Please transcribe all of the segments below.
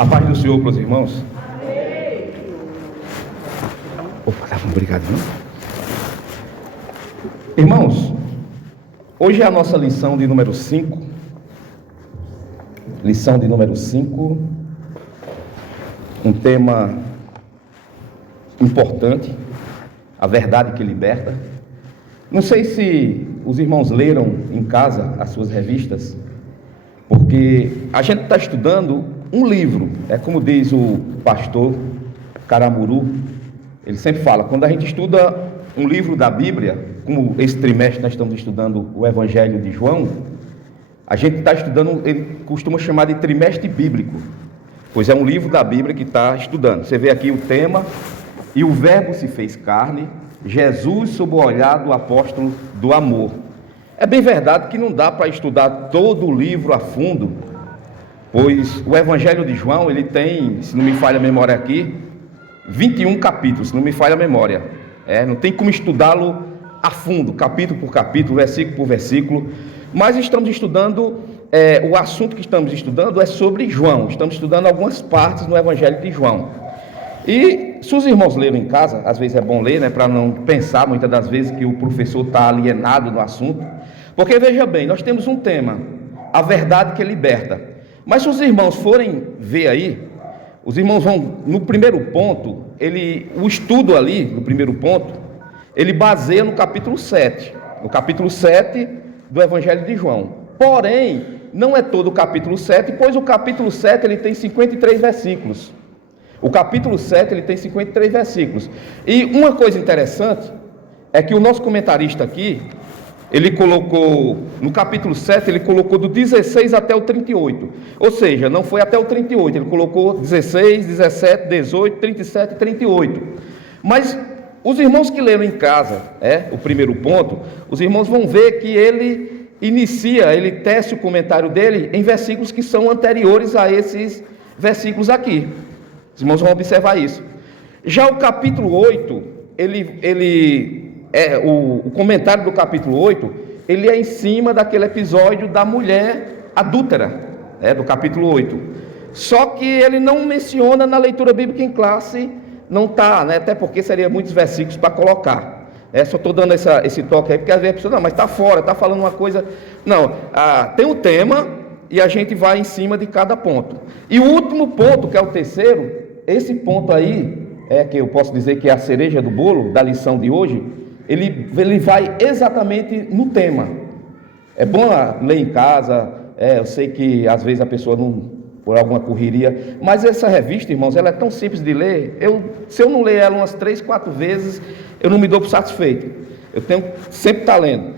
A paz do Senhor para os irmãos. Opa, tá bom, obrigado. Irmãos, hoje é a nossa lição de número 5. Lição de número 5. Um tema importante, a verdade que liberta. Não sei se os irmãos leram em casa as suas revistas, porque a gente está estudando um livro. É como diz o pastor Caramuru, ele sempre fala, quando a gente estuda um livro da Bíblia, como esse trimestre nós estamos estudando o Evangelho de João, a gente está estudando, ele costuma chamar de trimestre bíblico, pois é um livro da Bíblia que está estudando. Você vê aqui o tema: e o verbo se fez carne, Jesus sob o olhar do apóstolo do amor. É bem verdade que não dá para estudar todo o livro a fundo, pois o Evangelho de João, ele tem, se não me falha a memória aqui, 21 capítulos, se não me falha a memória. Não tem como estudá-lo a fundo, capítulo por capítulo, versículo por versículo, mas estamos estudando, o assunto que estamos estudando é sobre João, estamos estudando algumas partes no Evangelho de João. E se os irmãos leram em casa, às vezes é bom ler, para não pensar muitas das vezes que o professor está alienado no assunto, porque veja bem, nós temos um tema, a verdade que liberta. Mas se os irmãos forem ver aí, os irmãos vão, no primeiro ponto, o estudo ali, no primeiro ponto, ele baseia no capítulo 7, do Evangelho de João. Porém, não é todo o capítulo 7, pois o capítulo 7 ele tem 53 versículos. O capítulo 7 ele tem 53 versículos. E uma coisa interessante é que o nosso comentarista aqui, ele colocou, no capítulo 7, ele colocou do 16 até o 38. Ou seja, não foi até o 38, ele colocou 16, 17, 18, 37 e 38. Mas os irmãos que leram em casa, o primeiro ponto, os irmãos vão ver que ele tece o comentário dele em versículos que são anteriores a esses versículos aqui. Os irmãos vão observar isso. Já o capítulo 8, o comentário do capítulo 8, ele é em cima daquele episódio da mulher adúltera, do capítulo 8. Só que ele não menciona na leitura bíblica em classe, não está, até porque seria muitos versículos para colocar. Só estou dando esse toque aí, porque às vezes a pessoa, não, mas está fora, está falando uma coisa. Não, tem o tema e a gente vai em cima de cada ponto. E o último ponto, que é o terceiro, esse ponto aí, que eu posso dizer que é a cereja do bolo da lição de hoje, ele vai exatamente no tema. É bom ler em casa, eu sei que às vezes a pessoa não, por alguma correria, mas essa revista, irmãos, ela é tão simples de ler, se eu não ler ela umas 3, 4 vezes, eu não me dou por satisfeito. Eu tenho sempre estar lendo,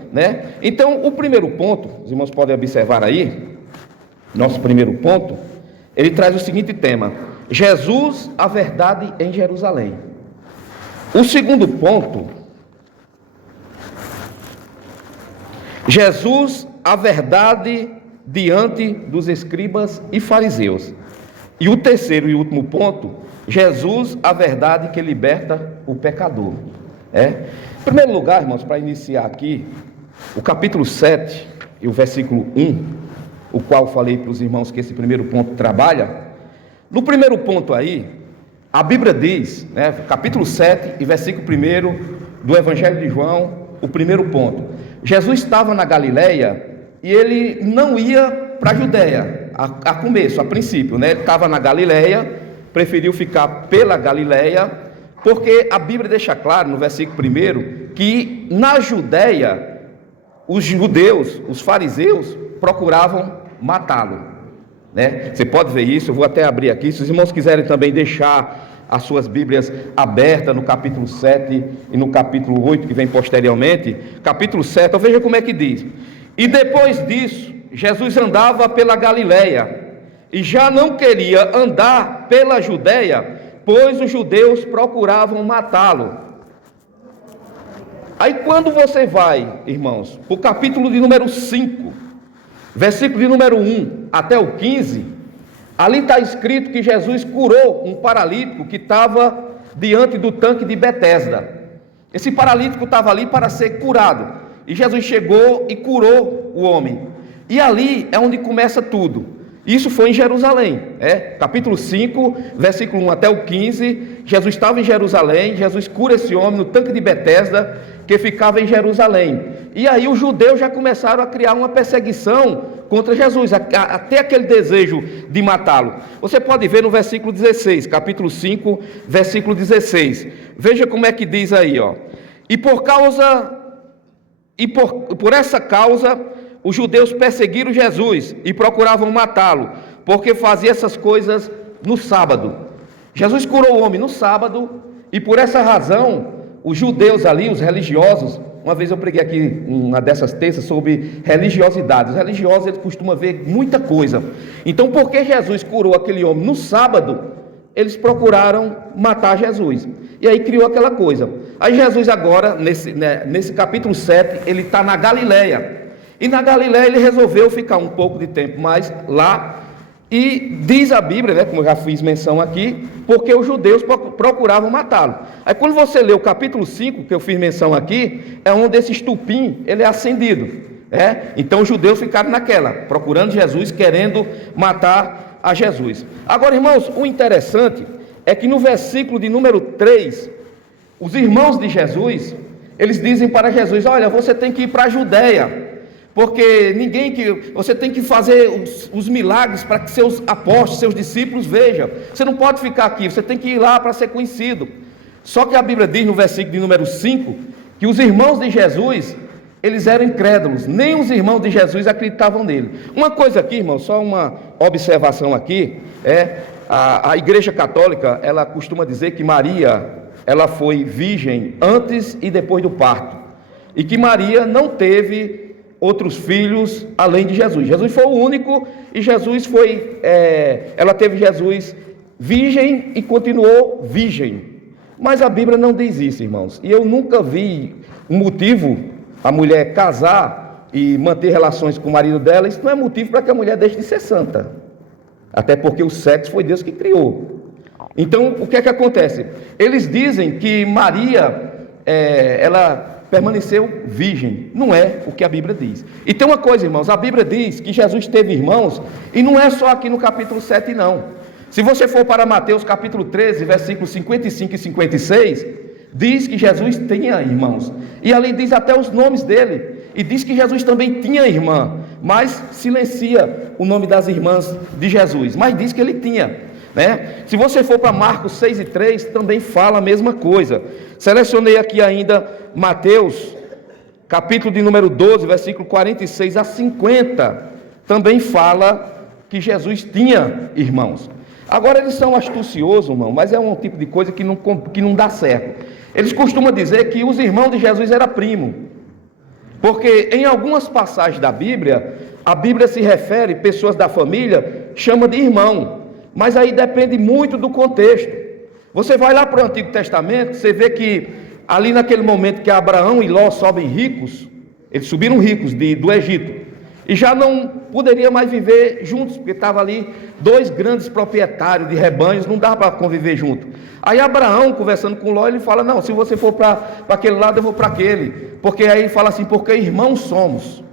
Então, o primeiro ponto, os irmãos podem observar aí, nosso primeiro ponto, ele traz o seguinte tema: Jesus, a verdade em Jerusalém. O segundo ponto, Jesus, a verdade diante dos escribas e fariseus. E o terceiro e último ponto, Jesus, a verdade que liberta o pecador. Em primeiro lugar, irmãos, para iniciar aqui, o capítulo 7 e o versículo 1, o qual falei para os irmãos que esse primeiro ponto trabalha. No primeiro ponto aí, a Bíblia diz, capítulo 7 e versículo 1 do Evangelho de João, o primeiro ponto: Jesus estava na Galileia e ele não ia para a Judéia, a princípio, Ele estava na Galileia, preferiu ficar pela Galileia, porque a Bíblia deixa claro no versículo 1 que na Judéia os judeus, os fariseus, procuravam matá-lo. Você pode ver isso, eu vou até abrir aqui, se os irmãos quiserem também deixar as suas Bíblias abertas no capítulo 7 e no capítulo 8, que vem posteriormente. Capítulo 7, então veja como é que diz: e depois disso, Jesus andava pela Galileia, e já não queria andar pela Judéia, pois os judeus procuravam matá-lo. Aí quando você vai, irmãos, para o capítulo de número 5, versículo de número 1 até o 15, ali está escrito que Jesus curou um paralítico que estava diante do tanque de Betesda. Esse paralítico estava ali para ser curado, e Jesus chegou e curou o homem. E ali é onde começa tudo. Isso foi em Jerusalém, capítulo 5, versículo 1 até o 15. Jesus estava em Jerusalém, Jesus cura esse homem no tanque de Betesda, que ficava em Jerusalém. E aí os judeus já começaram a criar uma perseguição contra Jesus, até aquele desejo de matá-lo. Você pode ver no versículo 16, capítulo 5, versículo 16. Veja como é que diz aí, ó. Por essa causa, os judeus perseguiram Jesus e procuravam matá-lo, porque fazia essas coisas no sábado. Jesus curou o homem no sábado, e por essa razão, os judeus ali, os religiosos, uma vez eu preguei aqui uma dessas terças sobre religiosidade. Os religiosos, eles costumam ver muita coisa. Então, porque Jesus curou aquele homem no sábado, eles procuraram matar Jesus. E aí criou aquela coisa. Aí Jesus agora, nesse capítulo 7, ele está na Galileia. E na Galileia ele resolveu ficar um pouco de tempo mais lá. E diz a Bíblia, como eu já fiz menção aqui, porque os judeus procuravam matá-lo. Aí quando você lê o capítulo 5, que eu fiz menção aqui, é onde esse estupim ele é acendido. Então os judeus ficaram naquela, procurando Jesus, querendo matar a Jesus. Agora, irmãos, o interessante é que no versículo de número 3, os irmãos de Jesus, eles dizem para Jesus: olha, você tem que ir para a Judéia, porque você tem que fazer os milagres para que seus apóstolos, seus discípulos vejam. Você não pode ficar aqui, você tem que ir lá para ser conhecido. Só que a Bíblia diz no versículo de número 5, que os irmãos de Jesus, eles eram incrédulos, nem os irmãos de Jesus acreditavam nele. Uma coisa aqui, irmão, só uma observação aqui, a Igreja Católica, ela costuma dizer que Maria, ela foi virgem antes e depois do parto, e que Maria não teve outros filhos além de Jesus. Jesus foi o único, e ela teve Jesus virgem e continuou virgem. Mas a Bíblia não diz isso, irmãos. E eu nunca vi um motivo a mulher casar e manter relações com o marido dela. Isso não é motivo para que a mulher deixe de ser santa. Até porque o sexo foi Deus que criou. Então, o que é que acontece? Eles dizem que Maria, ela permaneceu virgem. Não é o que a Bíblia diz. E tem uma coisa, irmãos, a Bíblia diz que Jesus teve irmãos, e não é só aqui no capítulo 7, não. Se você for para Mateus capítulo 13, versículos 55 e 56, diz que Jesus tinha irmãos. E ali diz até os nomes dele. E diz que Jesus também tinha irmã, mas silencia o nome das irmãs de Jesus. Mas diz que ele tinha. Se você for para Marcos 6 e 3, também fala a mesma coisa. Selecionei aqui ainda Mateus, capítulo de número 12, versículo 46 a 50, também fala que Jesus tinha irmãos. Agora eles são astuciosos, irmão, mas é um tipo de coisa que não dá certo. Eles costumam dizer que os irmãos de Jesus eram primos, porque em algumas passagens da Bíblia, a Bíblia se refere, pessoas da família, chama de irmão, mas aí depende muito do contexto. Você vai lá para o Antigo Testamento, você vê que ali naquele momento que Abraão e Ló sobem ricos, eles subiram ricos do Egito, e já não poderia mais viver juntos, porque estava ali dois grandes proprietários de rebanhos, não dava para conviver junto. Aí Abraão, conversando com Ló, ele fala: não, se você for para aquele lado, eu vou para aquele, porque aí ele fala assim, porque irmãos somos.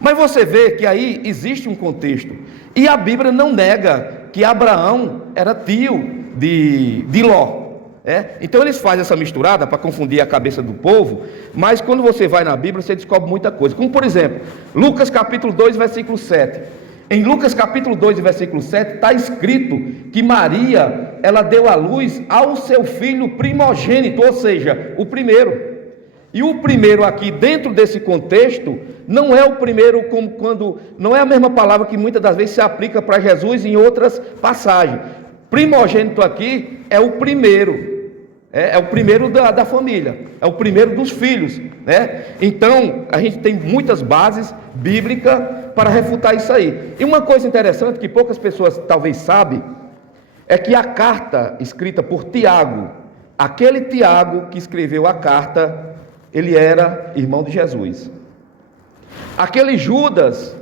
Mas você vê que aí existe um contexto, e a Bíblia não nega que Abraão era tio de Ló. Então eles fazem essa misturada para confundir a cabeça do povo, mas quando você vai na Bíblia, você descobre muita coisa, como por exemplo, Lucas capítulo 2, versículo 7. Em Lucas capítulo 2, versículo 7, está escrito que Maria, ela deu à luz ao seu filho primogênito, ou seja, o primeiro. E o primeiro aqui, dentro desse contexto, não é o primeiro não é a mesma palavra que muitas das vezes se aplica para Jesus em outras passagens. Primogênito aqui é o primeiro. É o primeiro da família, é o primeiro dos filhos, Então, a gente tem muitas bases bíblicas para refutar isso aí. E uma coisa interessante que poucas pessoas talvez sabem, é que a carta escrita por Tiago, aquele Tiago que escreveu a carta, ele era irmão de Jesus. Aquele Judas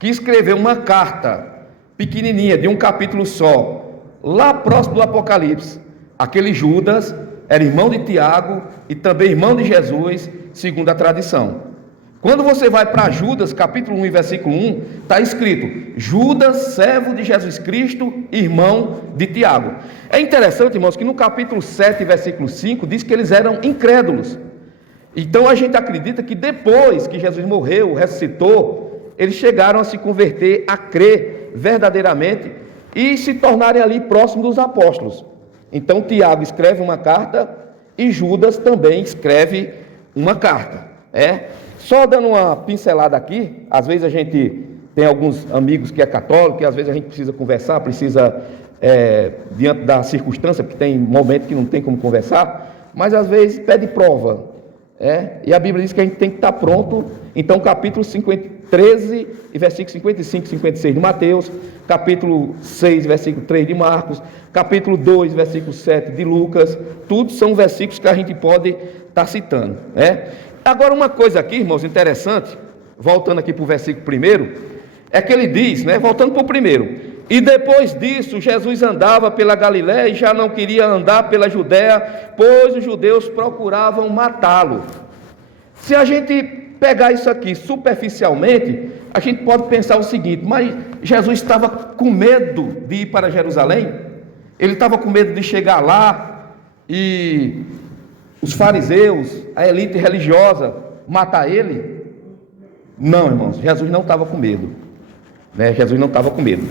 que escreveu uma carta pequenininha, de um capítulo só, lá próximo do Apocalipse, aquele Judas era irmão de Tiago e também irmão de Jesus, segundo a tradição. Quando você vai para Judas, capítulo 1 e versículo 1, está escrito: Judas, servo de Jesus Cristo, irmão de Tiago. É interessante, irmãos, que no capítulo 7, versículo 5, diz que eles eram incrédulos. Então a gente acredita que depois que Jesus morreu, ressuscitou, eles chegaram a se converter, a crer verdadeiramente e se tornarem ali próximos dos apóstolos. Então Tiago escreve uma carta e Judas também escreve uma carta. Só dando uma pincelada aqui, às vezes a gente tem alguns amigos que é católico, e às vezes a gente precisa conversar, diante da circunstância, porque tem momentos que não tem como conversar, mas às vezes pede prova. E a Bíblia diz que a gente tem que estar pronto. Então capítulo 13 e versículo 55 e 56 de Mateus, capítulo 6, versículo 3 de Marcos, capítulo 2, versículo 7 de Lucas, tudo são versículos que a gente pode estar citando. Agora uma coisa aqui, irmãos, interessante, voltando aqui para o versículo 1, é que ele diz, voltando para o 1, e depois disso Jesus andava pela Galiléia e já não queria andar pela Judéia, pois os judeus procuravam matá-lo. Se a gente pegar isso aqui superficialmente, a gente pode pensar o seguinte: mas Jesus estava com medo de ir para Jerusalém? Ele estava com medo de chegar lá e os fariseus, a elite religiosa, matar ele? Não, irmãos, Jesus não estava com medo. Jesus não estava com medo.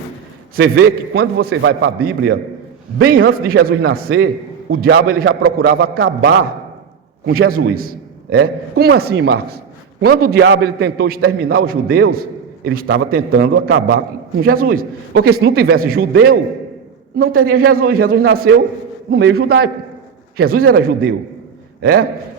Você vê que quando você vai para a Bíblia, bem antes de Jesus nascer, o diabo ele já procurava acabar com Jesus. Como assim, Marcos? Quando o diabo ele tentou exterminar os judeus, ele estava tentando acabar com Jesus. Porque se não tivesse judeu, não teria Jesus. Jesus nasceu no meio judaico. Jesus era judeu.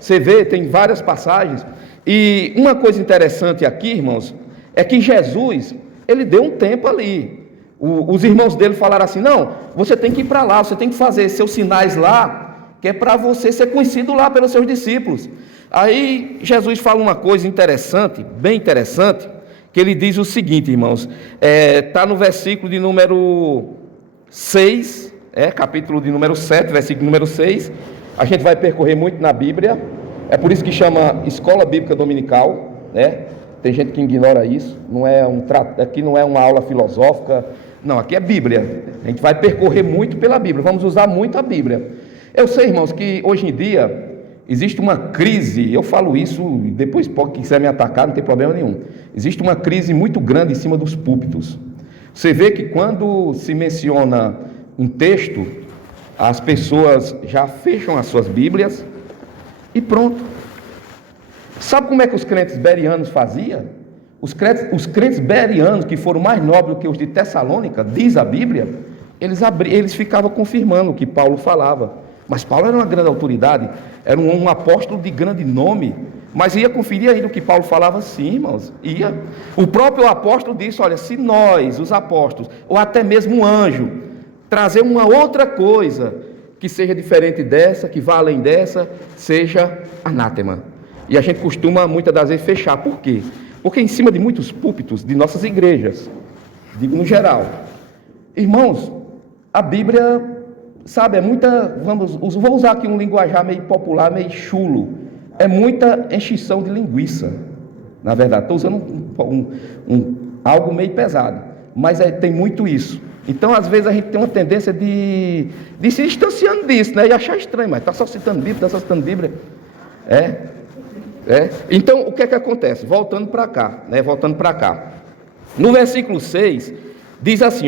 Você vê, tem várias passagens. E uma coisa interessante aqui, irmãos, é que Jesus, ele deu um tempo ali. Os irmãos dele falaram assim: não, você tem que ir para lá, você tem que fazer seus sinais lá, que é para você ser conhecido lá pelos seus discípulos. Aí Jesus fala uma coisa interessante, bem interessante, que ele diz o seguinte, irmãos, está no versículo de número 6, capítulo de número 7, versículo número 6, a gente vai percorrer muito na Bíblia, é por isso que chama Escola Bíblica Dominical, tem gente que ignora isso, aqui não é uma aula filosófica, não, aqui é Bíblia, a gente vai percorrer muito pela Bíblia, vamos usar muito a Bíblia. Eu sei, irmãos, que hoje em dia existe uma crise, eu falo isso, depois pode quem quiser me atacar, não tem problema nenhum. Existe uma crise muito grande em cima dos púlpitos. Você vê que quando se menciona um texto, as pessoas já fecham as suas Bíblias e pronto. Sabe como é que os crentes bereanos faziam? Os crentes bereanos, que foram mais nobres do que os de Tessalônica, diz a Bíblia, eles ficavam confirmando o que Paulo falava. Mas Paulo era uma grande autoridade, era um apóstolo de grande nome, mas ia conferir ainda o que Paulo falava, sim, irmãos, ia. O próprio apóstolo disse: olha, se nós, os apóstolos, ou até mesmo um anjo, trazer uma outra coisa que seja diferente dessa, que vá além dessa, seja anátema. E a gente costuma muitas das vezes fechar. Por quê? Porque em cima de muitos púlpitos de nossas igrejas, digo no geral, irmãos, a Bíblia, sabe, é muita, vou usar aqui um linguajar meio popular, meio chulo, é muita enchição de linguiça, na verdade, estou usando algo meio pesado, mas tem muito isso. Então, às vezes, a gente tem uma tendência de se distanciando disso, e achar estranho, mas está só citando Bíblia, Então, o que é que acontece? Voltando para cá, no versículo 6, diz assim,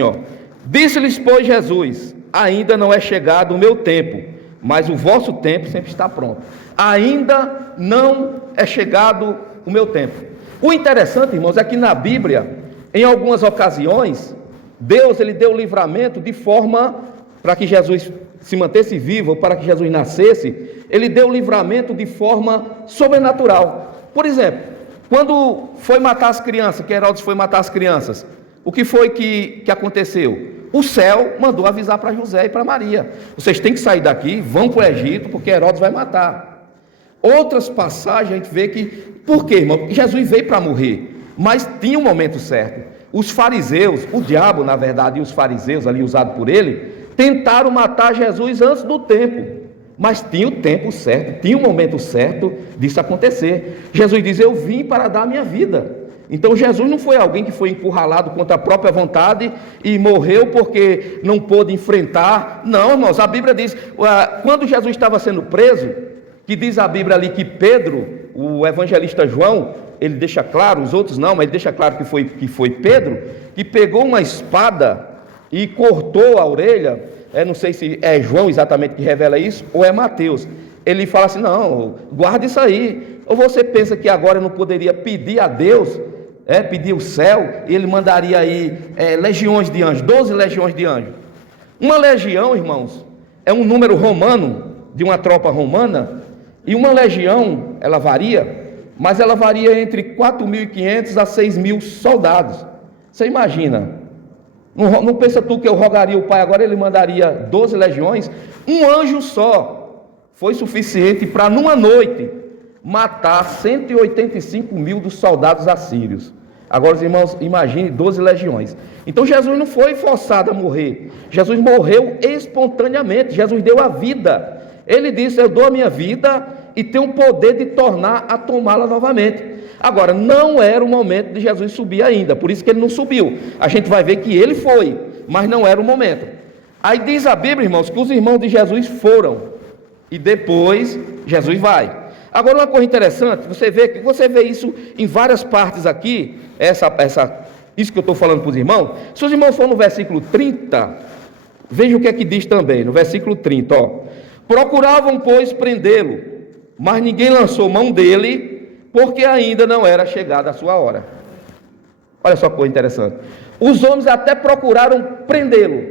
disse-lhes, pois, Jesus: ainda não é chegado o meu tempo, mas o vosso tempo sempre está pronto. Ainda não é chegado o meu tempo. O interessante, irmãos, é que na Bíblia, em algumas ocasiões, Deus ele deu livramento de forma para que Jesus se mantesse vivo, para que Jesus nascesse, ele deu livramento de forma sobrenatural. Por exemplo, quando foi matar as crianças, que Herodes foi matar as crianças, o que foi que aconteceu? O céu mandou avisar para José e para Maria: vocês têm que sair daqui, vão para o Egito, porque Herodes vai matar. Outras passagens a gente vê que, por quê, irmão? Jesus veio para morrer, mas tinha um momento certo. Os fariseus, o diabo na verdade, e os fariseus ali usados por ele, tentaram matar Jesus antes do tempo. mas tinha o tempo certo, tinha o momento certo disso acontecer. Jesus diz: eu vim para dar a minha vida. Então Jesus não foi alguém que foi encurralado contra a própria vontade e morreu porque não pôde enfrentar. Não, irmãos, a Bíblia diz, quando Jesus estava sendo preso, que diz a Bíblia ali que Pedro, o evangelista João, ele deixa claro, os outros não, mas ele deixa claro que foi Pedro, que pegou uma espada e cortou a orelha. Não sei se é João exatamente que revela isso, ou é Mateus. Ele fala assim: não, guarda isso aí. Ou você pensa que agora eu não poderia pedir a Deus, pedir o céu, e ele mandaria aí legiões de anjos, 12 legiões de anjos. Uma legião, irmãos, é um número romano, de uma tropa romana, e uma legião, ela varia, mas ela varia entre 4.500 a 6.000 soldados. Você imagina? Não pensa tu que eu rogaria o Pai agora, ele mandaria 12 legiões? Um anjo só foi suficiente para, numa noite, matar 185.000 dos soldados assírios. Agora, os irmãos, imagine 12 legiões. Então Jesus não foi forçado a morrer. Jesus morreu espontaneamente. Jesus deu a vida. Ele disse: eu dou a minha vida e tenho o poder de tornar a tomá-la novamente. Agora, não era o momento de Jesus subir ainda, por isso que ele não subiu. A gente vai ver que ele foi, mas não era o momento. Aí diz a Bíblia, irmãos, que os irmãos de Jesus foram, e depois Jesus vai. Agora, uma coisa interessante, você vê isso em várias partes aqui, isso que eu estou falando para os irmãos. Se os irmãos forem no versículo 30, veja o que é que diz também, no versículo 30, procuravam, pois, prendê-lo, mas ninguém lançou mão dele, porque ainda não era chegada a sua hora. Olha só que coisa interessante. Os homens até procuraram prendê-lo,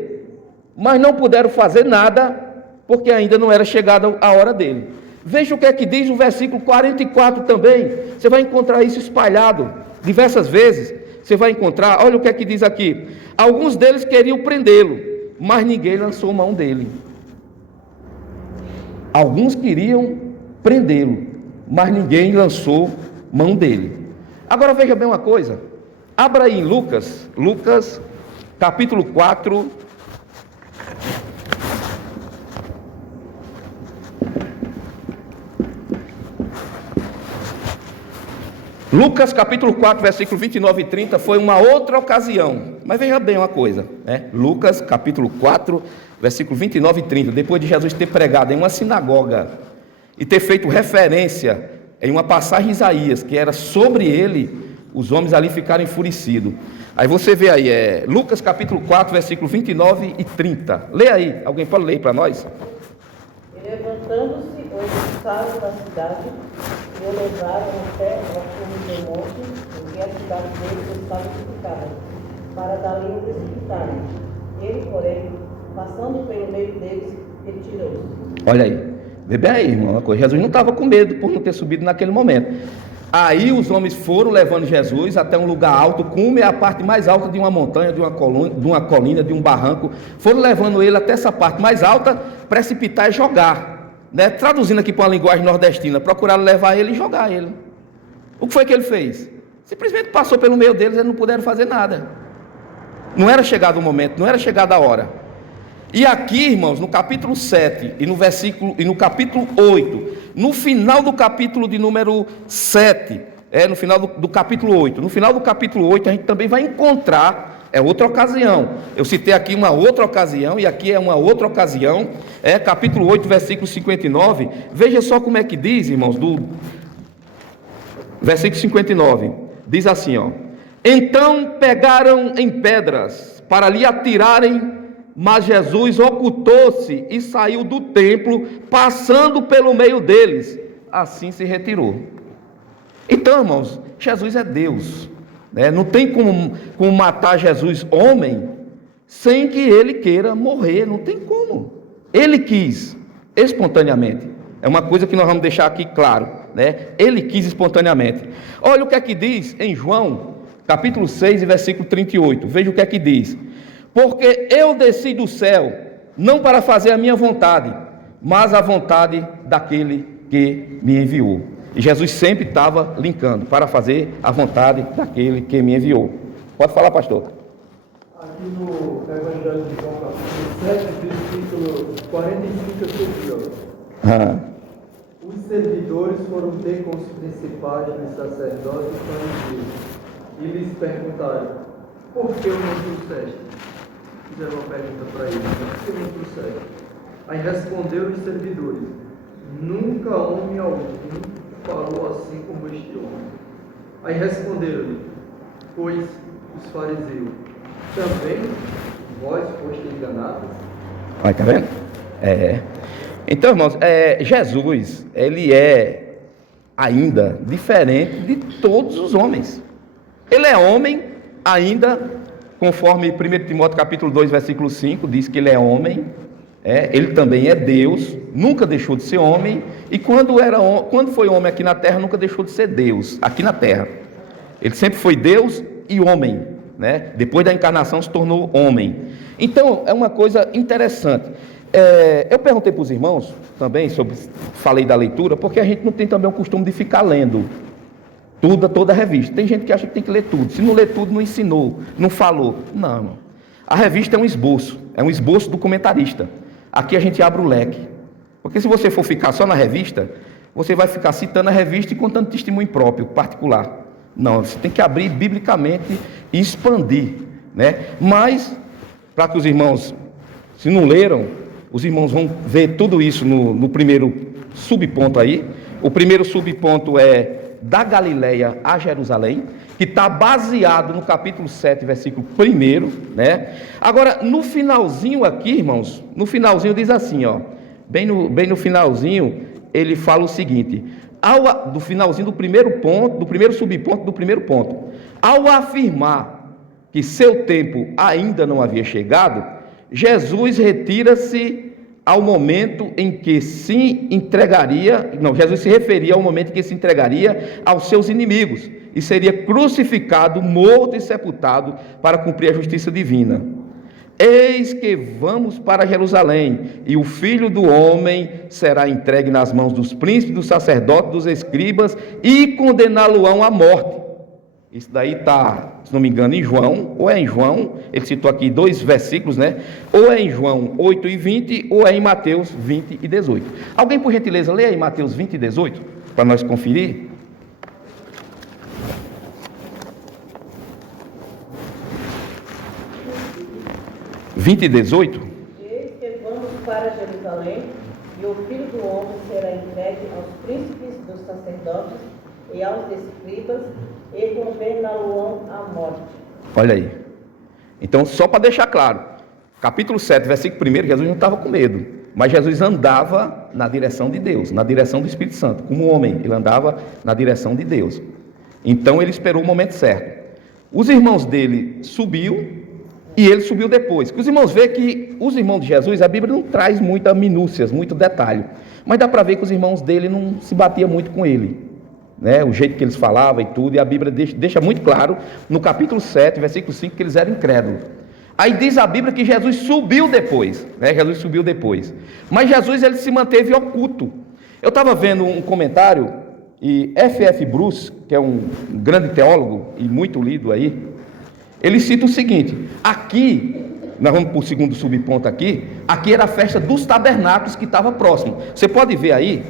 mas não puderam fazer nada, porque ainda não era chegada a hora dele. Veja o que é que diz o versículo 44 também. Você vai encontrar isso espalhado diversas vezes. Você vai encontrar, olha o que é que diz aqui. Alguns deles queriam prendê-lo, mas ninguém lançou mão dele. Alguns queriam prendê-lo, mas ninguém lançou mão dele. Agora veja bem uma coisa. Abra aí em Lucas capítulo 4. Lucas capítulo 4, versículo 29 e 30 foi uma outra ocasião. Mas veja bem uma coisa, Lucas capítulo 4, versículo 29 e 30, depois de Jesus ter pregado em uma sinagoga e ter feito referência em uma passagem de Isaías, que era sobre ele, os homens ali ficaram enfurecidos. Aí você vê aí, Lucas capítulo 4, versículo 29 e 30. Lê aí, alguém pode ler para nós? E levantando-se, o expulsaram da cidade e o levaram até ao cume do monte, em que a cidade deles estava edificada, para dali o precipitarem. Ele, porém, passando pelo meio deles, retirou-se. Olha aí, vê bem aí, irmão, uma coisa. Jesus não estava com medo por não ter subido naquele momento. Aí os homens foram levando Jesus até um lugar alto, cume é a parte mais alta de uma montanha, de uma colina, de um barranco. Foram levando ele até essa parte mais alta, precipitar e jogar, Traduzindo aqui para uma linguagem nordestina, procuraram levar ele e jogar ele. O que foi que ele fez? Simplesmente passou pelo meio deles, eles não puderam fazer nada. Não era chegado o momento, não era chegada a hora. E aqui, irmãos, no capítulo 7 e no capítulo 8, no final do capítulo de número 7, no final do capítulo 8, no final do capítulo 8 a gente também vai encontrar, outra ocasião. Eu citei aqui uma outra ocasião, e aqui é uma outra ocasião, capítulo 8, versículo 59, veja só como é que diz, irmãos, do versículo 59, diz assim, então pegaram em pedras para lhe atirarem, mas Jesus ocultou-se e saiu do templo, passando pelo meio deles. Assim se retirou. Então, irmãos, Jesus é Deus, Não tem como matar Jesus, homem, sem que ele queira morrer. Não tem como. Ele quis, espontaneamente. É uma coisa que nós vamos deixar aqui claro, Ele quis espontaneamente. Olha o que é que diz em João, capítulo 6, versículo 38. Veja o que é que diz. Porque eu desci do céu, não para fazer a minha vontade, mas a vontade daquele que me enviou. E Jesus sempre estava linkando, para fazer a vontade daquele que me enviou. Pode falar, pastor. Aqui no Evangelho de João, capítulo 7, versículo 45, eu Ah, Os servidores foram ter com os principais dos sacerdotes e fariseus e lhes perguntaram: por que o não trouxeste? Fizeram uma pergunta para ele: por que não trouxeste? Aí responderam os servidores: nunca homem algum falou assim como este homem. Aí responderam-lhe: pois os fariseus, também vós foste enganados? olha, tá vendo? Então, irmãos, Jesus, ele é ainda diferente de todos os homens. Ele é homem ainda, conforme 1 Timóteo capítulo 2, versículo 5, diz que ele é homem. Ele também é Deus, nunca deixou de ser homem, e quando foi homem aqui na terra, nunca deixou de ser Deus, aqui na terra. Ele sempre foi Deus e homem, né? Depois da encarnação se tornou homem. Então, é uma coisa interessante. Eu perguntei para os irmãos também, falei da leitura, porque a gente não tem também o costume de ficar lendo toda a revista. Tem gente que acha que tem que ler tudo. Se não ler tudo, não ensinou, não falou. Não, irmão. A revista é um esboço do comentarista. Aqui a gente abre o leque. Porque se você for ficar só na revista, você vai ficar citando a revista e contando testemunho próprio, particular. Não, você tem que abrir biblicamente e expandir, né? Mas, para que os irmãos, se não leram, os irmãos vão ver tudo isso no primeiro subponto aí. O primeiro subponto é da Galileia a Jerusalém, que está baseado no capítulo 7, versículo 1, né? Agora, no finalzinho aqui, irmãos, no finalzinho diz assim, ó, bem no finalzinho, ele fala o seguinte, do finalzinho do primeiro ponto, do primeiro subponto do primeiro ponto, ao afirmar que seu tempo ainda não havia chegado, Jesus retira-se ao momento em que se entregaria, Jesus se referia ao momento em que se entregaria aos seus inimigos e seria crucificado, morto e sepultado para cumprir a justiça divina. Eis que vamos para Jerusalém, e o Filho do Homem será entregue nas mãos dos príncipes, dos sacerdotes, dos escribas, e condená-lo-ão à morte. Isso daí está, se não me engano, em João, ou é em João, ele citou aqui 2 versículos, né? Ou é em João 8 e 20, ou é em Mateus 20 e 18. Alguém, por gentileza, lê aí Mateus 20 e 18, para nós conferir. 20 e 18. Eis que vamos para Jerusalém, e o Filho do Homem será entregue aos príncipes dos sacerdotes e aos escribas, e condená-lo-ão à morte. Olha aí. Então, só para deixar claro, capítulo 7, versículo 1, Jesus não estava com medo, mas Jesus andava na direção de Deus, na direção do Espírito Santo. Como homem, ele andava na direção de Deus. Então, ele esperou o momento certo. Os irmãos dele subiu, e ele subiu depois. Que os irmãos veem que os irmãos de Jesus, a Bíblia não traz muita minúcias, muito detalhe. Mas dá para ver que os irmãos dele não se batiam muito com ele, né? O jeito que eles falavam e tudo. E a Bíblia deixa muito claro, no capítulo 7, versículo 5, que eles eram incrédulos. Aí diz a Bíblia que Jesus subiu depois, né? Jesus subiu depois. Mas Jesus, ele se manteve oculto. Eu estava vendo um comentário, e F.F. Bruce, que é um grande teólogo e muito lido aí, ele cita o seguinte: aqui, nós vamos para o segundo subponto aqui era a festa dos tabernáculos que estava próximo. Você pode ver aí,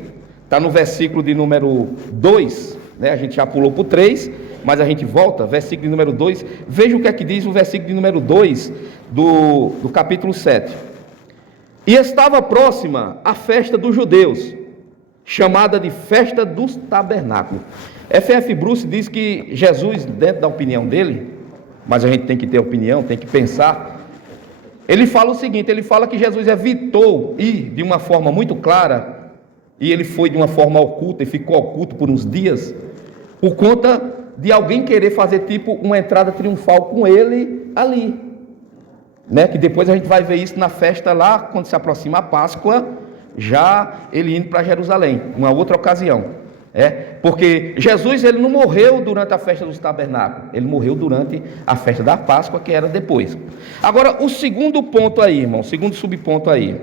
está no versículo de número 2, né? A gente já pulou para o 3, mas a gente volta, versículo de número 2, veja o que é que diz o versículo de número 2 do capítulo 7. E estava próxima a festa dos judeus, chamada de festa dos tabernáculos. F.F. Bruce diz que Jesus, dentro da opinião dele, mas a gente tem que ter opinião, tem que pensar. Ele fala o seguinte, ele fala que Jesus evitou ir de uma forma muito clara, e ele foi de uma forma oculta, e ficou oculto por uns dias, por conta de alguém querer fazer tipo uma entrada triunfal com ele ali, né? Que depois a gente vai ver isso na festa lá, quando se aproxima a Páscoa, já ele indo para Jerusalém, uma outra ocasião. Porque Jesus, ele não morreu durante a festa dos tabernáculos, ele morreu durante a festa da Páscoa, que era depois. Agora, o segundo ponto aí, irmão, o segundo subponto aí.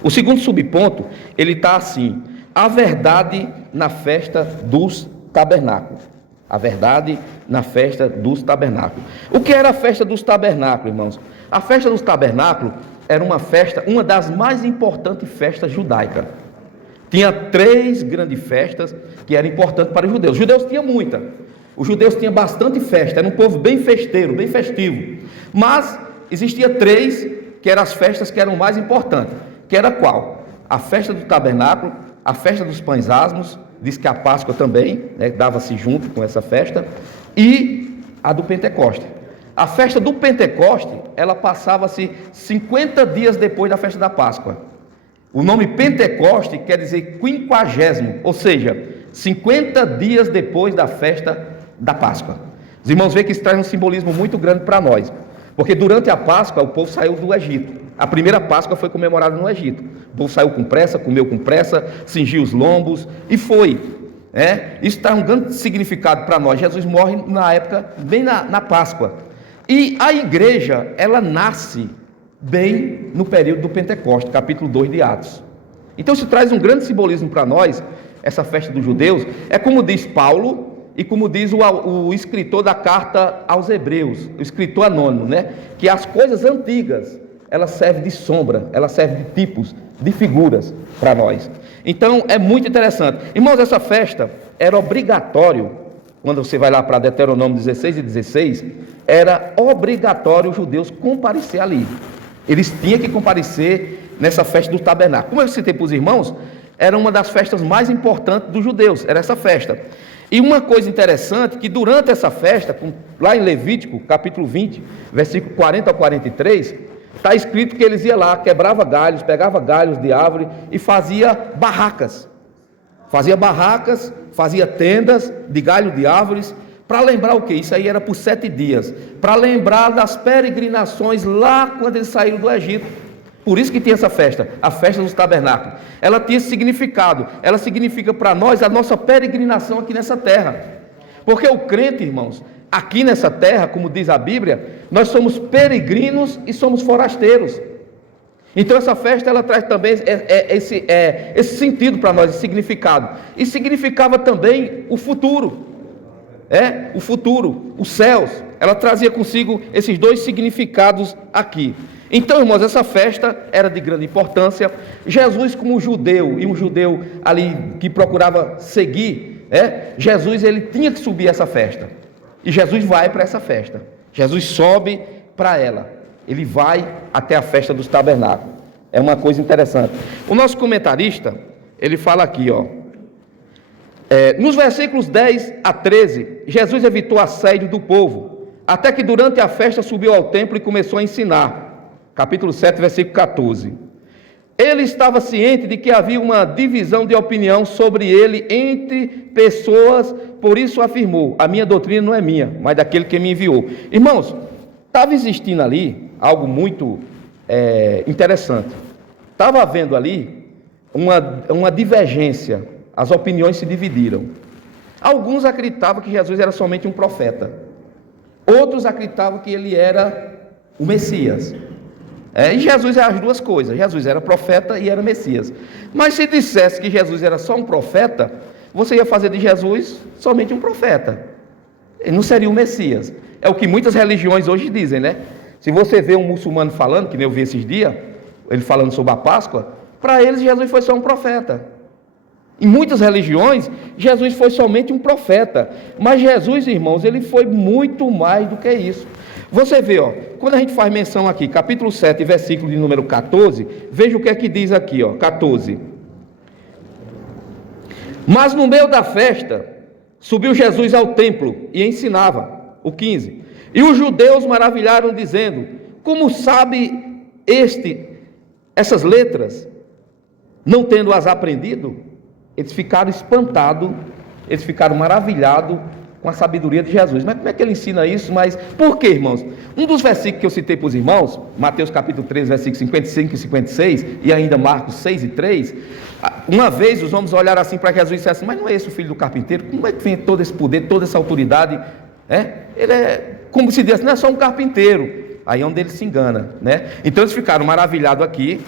O segundo subponto, ele está assim: a verdade na festa dos tabernáculos. A verdade na festa dos tabernáculos. O que era a festa dos tabernáculos, irmãos? A festa dos tabernáculos era uma festa, uma das mais importantes festas judaicas. Tinha 3 grandes festas que eram importantes para os judeus. Os judeus tinham muita. Os judeus tinham bastante festa, era um povo bem festeiro, bem festivo. Mas existia 3 que eram as festas que eram mais importantes. Que era qual? A festa do tabernáculo, a festa dos pães asmos, diz que a Páscoa também, né, dava-se junto com essa festa, e a do Pentecoste. A festa do Pentecoste, ela passava-se 50 dias depois da festa da Páscoa. O nome Pentecoste quer dizer 50º, ou seja, 50 dias depois da festa da Páscoa. Os irmãos veem que isso traz um simbolismo muito grande para nós, porque durante a Páscoa o povo saiu do Egito. A primeira Páscoa foi comemorada no Egito. O povo saiu com pressa, comeu com pressa, cingiu os lombos e foi. Isso traz um grande significado para nós. Jesus morre na época, bem na Páscoa. E a igreja, ela nasce bem no período do Pentecoste, capítulo 2 de Atos. Então isso traz um grande simbolismo para nós, essa festa dos judeus. É como diz Paulo e como diz o escritor da carta aos Hebreus, o escritor anônimo, que as coisas antigas, elas servem de sombra, elas servem de tipos, de figuras para nós. Então é muito interessante. Irmãos, essa festa era obrigatório, quando você vai lá para Deuteronômio 16 e 16, era obrigatório os judeus comparecer ali. Eles tinham que comparecer nessa festa do tabernáculo. Como eu citei para os irmãos, era uma das festas mais importantes dos judeus, era essa festa. E uma coisa interessante, que durante essa festa, lá em Levítico, capítulo 20, versículo 40 ao 43, está escrito que eles iam lá, quebrava galhos, pegava galhos de árvore e fazia barracas. Fazia tendas de galho de árvores, para lembrar o quê? Isso aí era por 7 dias, para lembrar das peregrinações lá quando eles saíram do Egito. Por isso que tem essa festa, a festa dos tabernáculos. Ela tinha esse significado, ela significa para nós a nossa peregrinação aqui nessa terra. Porque o crente, irmãos, aqui nessa terra, como diz a Bíblia, nós somos peregrinos e somos forasteiros. Então essa festa, ela traz também esse sentido para nós, esse significado. E significava também o futuro. O futuro, os céus. Ela trazia consigo esses 2 significados aqui. Então, irmãos, essa festa era de grande importância. Jesus, como judeu, e um judeu ali que procurava seguir, Jesus, ele tinha que subir essa festa. E Jesus vai para essa festa. Jesus sobe para ela. Ele vai até a festa dos tabernáculos. É uma coisa interessante. O nosso comentarista, ele fala aqui, nos versículos 10 a 13, Jesus evitou assédio do povo, até que durante a festa subiu ao templo e começou a ensinar. Capítulo 7, versículo 14. Ele estava ciente de que havia uma divisão de opinião sobre ele entre pessoas, por isso afirmou: a minha doutrina não é minha, mas daquele que me enviou. Irmãos, estava existindo ali algo muito interessante. Estava havendo ali uma divergência, as opiniões se dividiram. Alguns acreditavam que Jesus era somente um profeta, outros acreditavam que ele era o Messias. E Jesus era as duas coisas, Jesus era profeta e era Messias. Mas se dissesse que Jesus era só um profeta, você ia fazer de Jesus somente um profeta, ele não seria o Messias. É o que muitas religiões hoje dizem, Se você vê um muçulmano falando, que nem eu vi esses dias, ele falando sobre a Páscoa, para eles Jesus foi só um profeta. Em muitas religiões, Jesus foi somente um profeta, mas Jesus, irmãos, ele foi muito mais do que isso. Você vê, quando a gente faz menção aqui, capítulo 7, versículo de número 14, veja o que é que diz aqui, 14. Mas no meio da festa, subiu Jesus ao templo e ensinava, o 15. E os judeus maravilharam, dizendo: como sabe essas letras, não tendo-as aprendido? Eles ficaram espantados, eles ficaram maravilhados com a sabedoria de Jesus. Mas como é que ele ensina isso? Mas por quê, irmãos? Um dos versículos que eu citei para os irmãos, Mateus capítulo 13, versículos 55 e 56, e ainda Marcos 6 e 3, uma vez os homens olharam assim para Jesus e disseram assim: mas não é esse o filho do carpinteiro? Como é que vem todo esse poder, toda essa autoridade? Ele é, como se diz, não é só um carpinteiro. Aí é onde ele se engana, Então eles ficaram maravilhados aqui.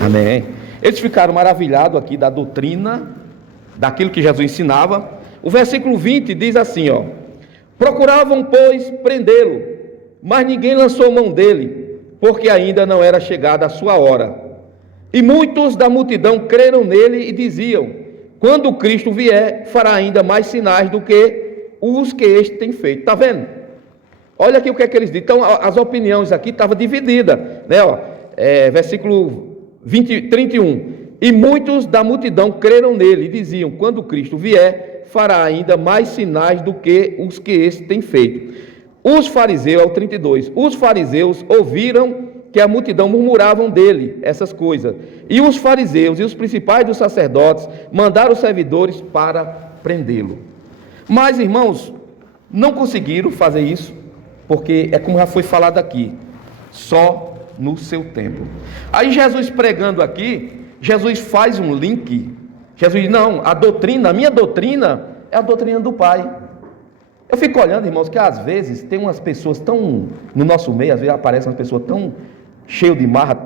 Amém. Eles ficaram maravilhados aqui da doutrina, daquilo que Jesus ensinava. O versículo 20 diz assim, procuravam, pois, prendê-lo, mas ninguém lançou mão dele, porque ainda não era chegada a sua hora. E muitos da multidão creram nele e diziam: quando Cristo vier, fará ainda mais sinais do que os que este tem feito. Está vendo? Olha aqui o que é que eles dizem. Então, as opiniões aqui estavam divididas, né? Versículo 31. E muitos da multidão creram nele e diziam: quando Cristo vier, fará ainda mais sinais do que os que este tem feito. Os fariseus, ao 32, os fariseus ouviram que a multidão murmuravam dele essas coisas. E os fariseus e os principais dos sacerdotes mandaram os servidores para prendê-lo. Mas, irmãos, não conseguiram fazer isso, porque é como já foi falado aqui, só no seu tempo. Aí Jesus pregando aqui, Jesus faz um link. Jesus diz: não, a minha doutrina é a doutrina do Pai. Eu fico olhando, irmãos, que às vezes tem umas pessoas tão, no nosso meio, às vezes aparecem umas pessoas tão cheias de marra,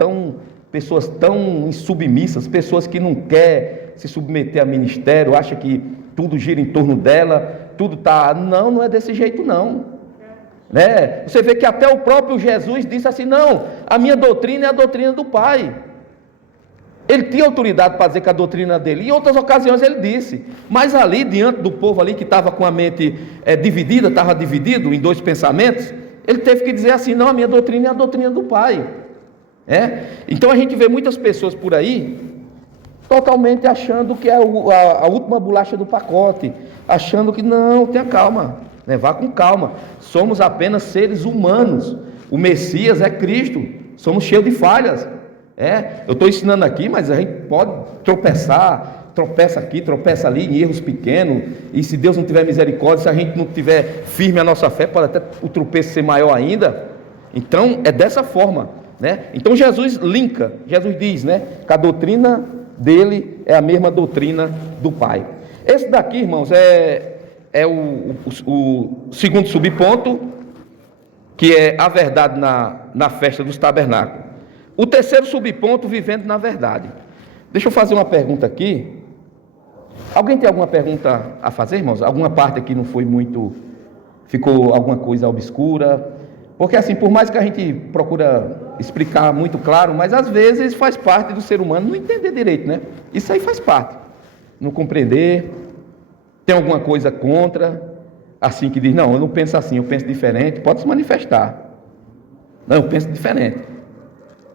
pessoas tão insubmissas, pessoas que não querem se submeter a ministério, acha que tudo gira em torno dela, tudo está... Não é desse jeito não. Né? Você vê que até o próprio Jesus disse assim: não, a minha doutrina é a doutrina do Pai. Ele tinha autoridade para dizer que a doutrina dele, em outras ocasiões ele disse, mas ali diante do povo ali que estava com a mente dividida, estava dividido em dois pensamentos, ele teve que dizer assim: não, a minha doutrina é a doutrina do Pai. Então a gente vê muitas pessoas por aí totalmente achando que é a última bolacha do pacote, achando que não, tenha calma, né? Vá com calma, somos apenas seres humanos, o Messias é Cristo, somos cheios de falhas. Eu estou ensinando aqui, mas a gente pode tropeça aqui, tropeça ali, em erros pequenos, e se Deus não tiver misericórdia, se a gente não tiver firme a nossa fé, pode até o tropeço ser maior ainda. Então é dessa forma, né? Então Jesus diz, né, que a doutrina dele é a mesma doutrina do Pai. Esse daqui, irmãos, é o segundo subponto, que é a verdade na festa dos tabernáculos. O terceiro subponto, vivendo na verdade. Deixa eu fazer uma pergunta aqui. Alguém tem alguma pergunta a fazer, irmãos? Alguma parte aqui não foi muito... ficou alguma coisa obscura? Porque assim, por mais que a gente procura explicar muito claro, mas às vezes faz parte do ser humano não entender direito, né? Isso aí faz parte. Não compreender. Tem alguma coisa contra, assim que diz: não, eu não penso assim, eu penso diferente. Pode se manifestar. Não, eu penso diferente.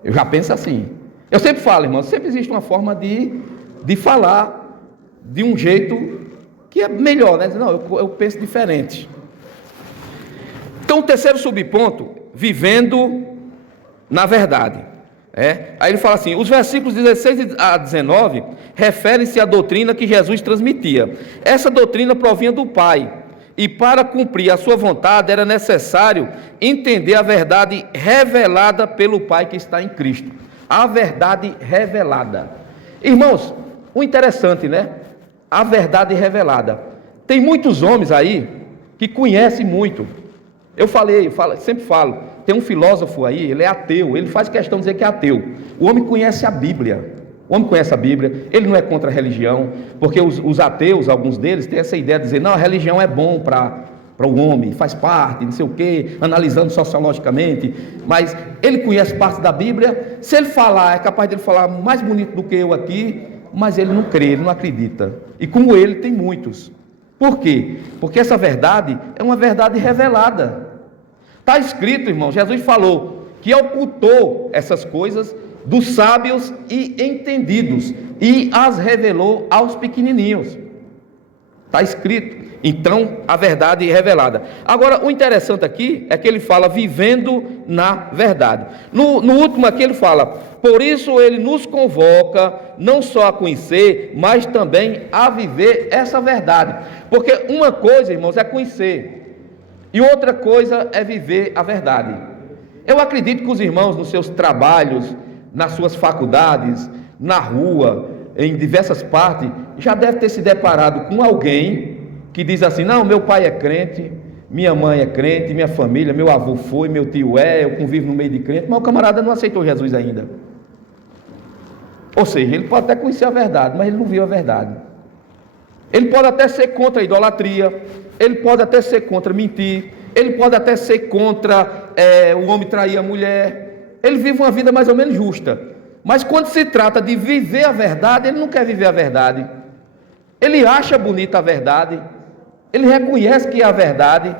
Eu já penso assim. Eu sempre falo, irmão, sempre existe uma forma de falar de um jeito que é melhor, né? Não, eu penso diferente. Então, o terceiro subponto, vivendo na verdade. Aí ele fala assim: os versículos 16 a 19 referem-se à doutrina que Jesus transmitia. Essa doutrina provinha do Pai, e para cumprir a sua vontade era necessário entender a verdade revelada pelo Pai que está em Cristo. A verdade revelada. Irmãos, o interessante, né? A verdade revelada. Tem muitos homens aí que conhecem muito. Eu sempre falo, tem um filósofo aí, ele é ateu, ele faz questão de dizer que é ateu. O homem conhece a Bíblia. O homem conhece a Bíblia, ele não é contra a religião, porque os ateus, alguns deles, têm essa ideia de dizer: não, a religião é bom para o homem, faz parte, não sei o quê, analisando sociologicamente, mas ele conhece parte da Bíblia. Se ele falar, é capaz de ele falar mais bonito do que eu aqui, mas ele não crê, ele não acredita. E como ele, tem muitos. Por quê? Porque essa verdade é uma verdade revelada. Está escrito, irmão, Jesus falou que ocultou essas coisas dos sábios e entendidos, e as revelou aos pequenininhos. Está escrito. Então, a verdade revelada. Agora, o interessante aqui é que ele fala vivendo na verdade. No último aqui ele fala: por isso ele nos convoca não só a conhecer, mas também a viver essa verdade. Porque uma coisa, irmãos, é conhecer, e outra coisa é viver a verdade. Eu acredito que os irmãos, nos seus trabalhos, nas suas faculdades, na rua, em diversas partes, já deve ter se deparado com alguém que diz assim: não, meu pai é crente, minha mãe é crente, minha família, meu avô foi, meu tio eu convivo no meio de crente, mas o camarada não aceitou Jesus ainda. Ou seja, ele pode até conhecer a verdade, mas ele não viu a verdade. Ele pode até ser contra a idolatria, ele pode até ser contra mentir, ele pode até ser contra o homem trair a mulher. Ele vive uma vida mais ou menos justa, Mas quando se trata de viver a verdade, ele não quer viver a verdade. Ele acha bonita a verdade, ele reconhece que é a verdade,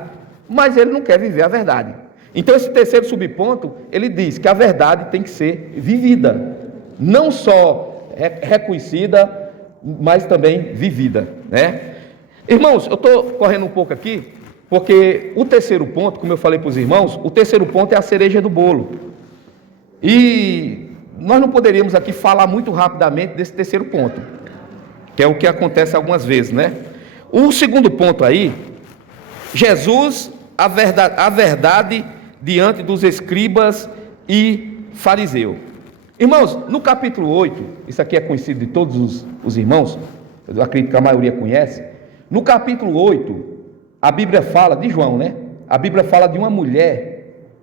mas ele não quer viver a verdade. Então esse terceiro subponto, ele diz que a verdade tem que ser vivida, não só reconhecida, mas também vivida, né? Irmãos, eu estou correndo um pouco aqui, porque o terceiro ponto, como eu falei para os irmãos, o terceiro ponto é a cereja do bolo. E nós não poderíamos aqui falar muito rapidamente desse terceiro ponto, que é o que acontece algumas vezes, né? O segundo ponto aí, Jesus, a verdade diante dos escribas e fariseus. Irmãos, no capítulo 8, isso aqui é conhecido de todos os irmãos, eu acredito que a maioria conhece. No capítulo 8, a Bíblia fala, de João, né? A Bíblia fala de uma mulher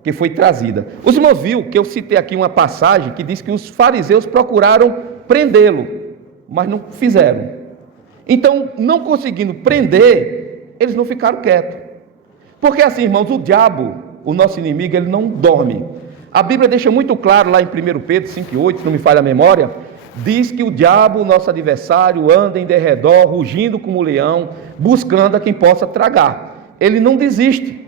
que foi trazida. Os irmãos viram que eu citei aqui uma passagem que diz que os fariseus procuraram prendê-lo, mas não fizeram. Então, não conseguindo prender, eles não ficaram quietos. Porque assim, irmãos, o diabo, o nosso inimigo, ele não dorme. A Bíblia deixa muito claro lá em 1 Pedro 5,8, se não me falha a memória, diz que o diabo, o nosso adversário, anda em derredor, rugindo como leão, buscando a quem possa tragar. Ele não desiste,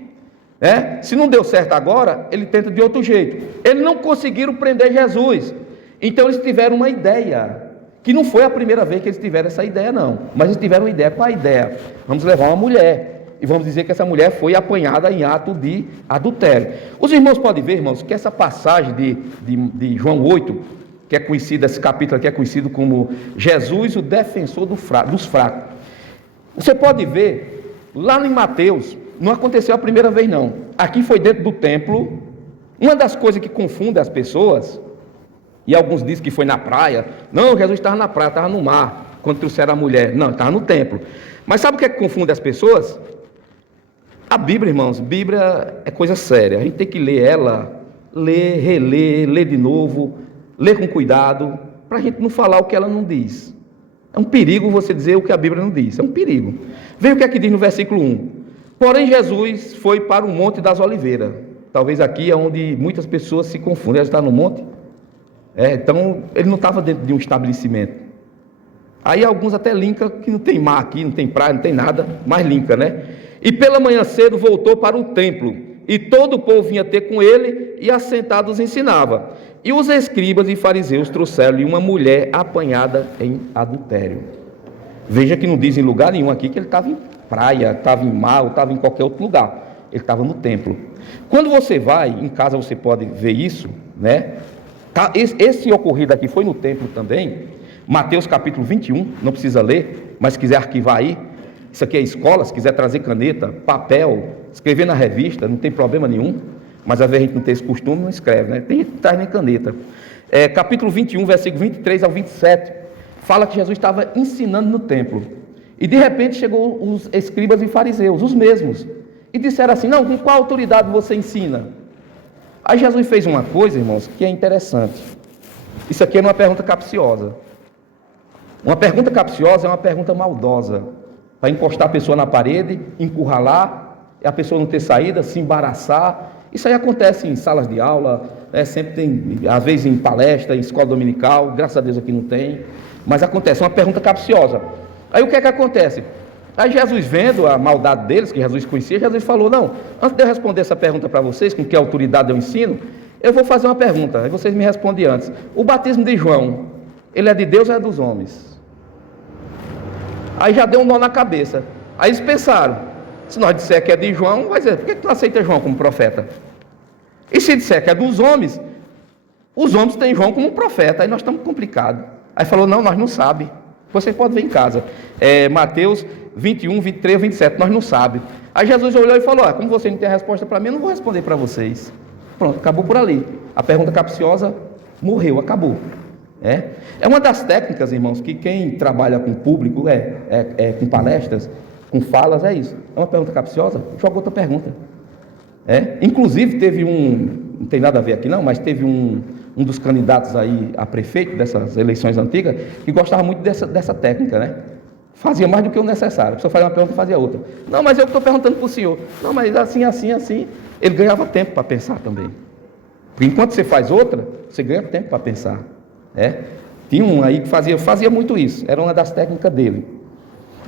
né? Se não deu certo agora, ele tenta de outro jeito. Eles não conseguiram prender Jesus, então eles tiveram uma ideia, que não foi a primeira vez que eles tiveram essa ideia não, mas eles tiveram uma ideia. Qual a ideia? Vamos levar uma mulher, e vamos dizer que essa mulher foi apanhada em ato de adultério. Os irmãos podem ver, irmãos, que essa passagem de João 8, que é conhecido, esse capítulo aqui é conhecido como Jesus, o defensor dos fracos. Você pode ver, lá em Mateus, não aconteceu a primeira vez não. Aqui foi dentro do templo. Uma das coisas que confunde as pessoas, e alguns dizem que foi na praia. Não, Jesus estava na praia, estava no mar, quando trouxeram a mulher. Não, estava no templo. Mas sabe o que é que confunde as pessoas? A Bíblia, irmãos, Bíblia é coisa séria. A gente tem que ler ela, ler, reler, ler de novo, ler com cuidado, para a gente não falar o que ela não diz. É um perigo você dizer o que a Bíblia não diz, é um perigo. Veja o que é que diz no versículo 1. Porém Jesus foi para o Monte das Oliveiras. Talvez aqui é onde muitas pessoas se confundem. Ele está no monte? Então ele não estava dentro de um estabelecimento. Aí alguns até linkam que não tem mar aqui, não tem praia, não tem nada, mas linka, né? E pela manhã cedo voltou para o templo, e todo o povo vinha ter com ele, e assentados ensinava. E os escribas e fariseus trouxeram-lhe uma mulher apanhada em adultério. Veja que não diz em lugar nenhum aqui que ele estava em praia, estava em mar, ou estava em qualquer outro lugar. Ele estava no templo. Quando você vai, em casa você pode ver isso, né? Esse ocorrido aqui foi no templo também. Mateus capítulo 21, não precisa ler, mas se quiser arquivar aí, isso aqui é escola, se quiser trazer caneta, papel, escrever na revista, não tem problema nenhum, mas às vezes a gente não tem esse costume, não escreve, né? Traz nem caneta. Capítulo 21, versículo 23 ao 27, fala que Jesus estava ensinando no templo, e de repente chegou os escribas e fariseus, os mesmos, e disseram assim: não, com qual autoridade você ensina? Aí Jesus fez uma coisa, irmãos, que é interessante. Isso aqui é uma pergunta capciosa. Uma pergunta capciosa é uma pergunta maldosa, para encostar a pessoa na parede, encurralar, e a pessoa não ter saída, se embaraçar. Isso aí acontece em salas de aula, sempre tem, às vezes em palestra, em escola dominical, graças a Deus aqui não tem, mas acontece, uma pergunta capciosa. Aí o que é que acontece? Aí Jesus, vendo a maldade deles, que Jesus conhecia, Jesus falou: não, antes de eu responder essa pergunta para vocês, com que autoridade eu ensino, eu vou fazer uma pergunta, aí vocês me respondem antes. O batismo de João, ele é de Deus ou é dos homens? Aí já deu um nó na cabeça. Aí eles pensaram: se nós disser que é de João, vai dizer, por que tu não aceita João como profeta? E se disser que é dos homens, os homens têm João como profeta, aí nós estamos complicados. Aí falou: não, nós não sabemos. Você pode ver em casa. Mateus 21, 23, 27, nós não sabemos. Aí Jesus olhou e falou: como você não tem a resposta para mim, eu não vou responder para vocês. Pronto, acabou por ali. A pergunta capciosa morreu, acabou. É uma das técnicas, irmãos, que quem trabalha com público, com palestras, com falas, é isso. É uma pergunta capciosa, joga outra pergunta. Inclusive teve não tem nada a ver aqui não, mas teve um dos candidatos aí a prefeito dessas eleições antigas, que gostava muito dessa técnica, né? Fazia mais do que o necessário. A pessoa fazia uma pergunta e fazia outra. Não, mas eu estou perguntando para o senhor. Não, mas assim. Ele ganhava tempo para pensar também. Porque enquanto você faz outra, você ganha tempo para pensar. Tinha um aí que fazia muito isso, era uma das técnicas dele.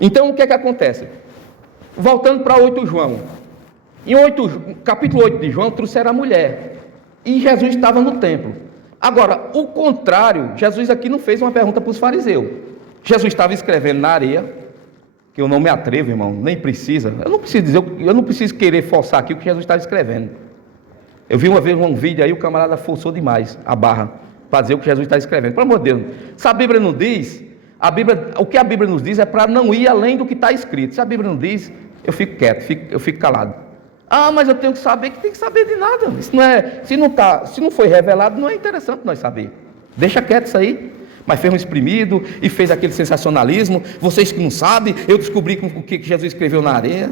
Então o que é que acontece? Voltando para 8 João. Capítulo 8 de João, trouxeram a mulher. E Jesus estava no templo. Agora, o contrário, Jesus aqui não fez uma pergunta para os fariseus. Jesus estava escrevendo na areia, que eu não me atrevo, irmão, nem precisa. Eu não preciso querer forçar aqui o que Jesus estava escrevendo. Eu vi uma vez um vídeo aí, o camarada forçou demais a barra para dizer o que Jesus está escrevendo. Pelo amor de Deus, se a Bíblia não diz, o que a Bíblia nos diz é para não ir além do que está escrito. Se a Bíblia não diz, eu fico quieto, eu fico calado. Mas eu tenho que saber, que tem que saber de nada. Isso não é, se não foi revelado, não é interessante nós saber. Deixa quieto isso aí. Mas fez um exprimido e fez aquele sensacionalismo. Vocês que não sabem, eu descobri o que Jesus escreveu na areia.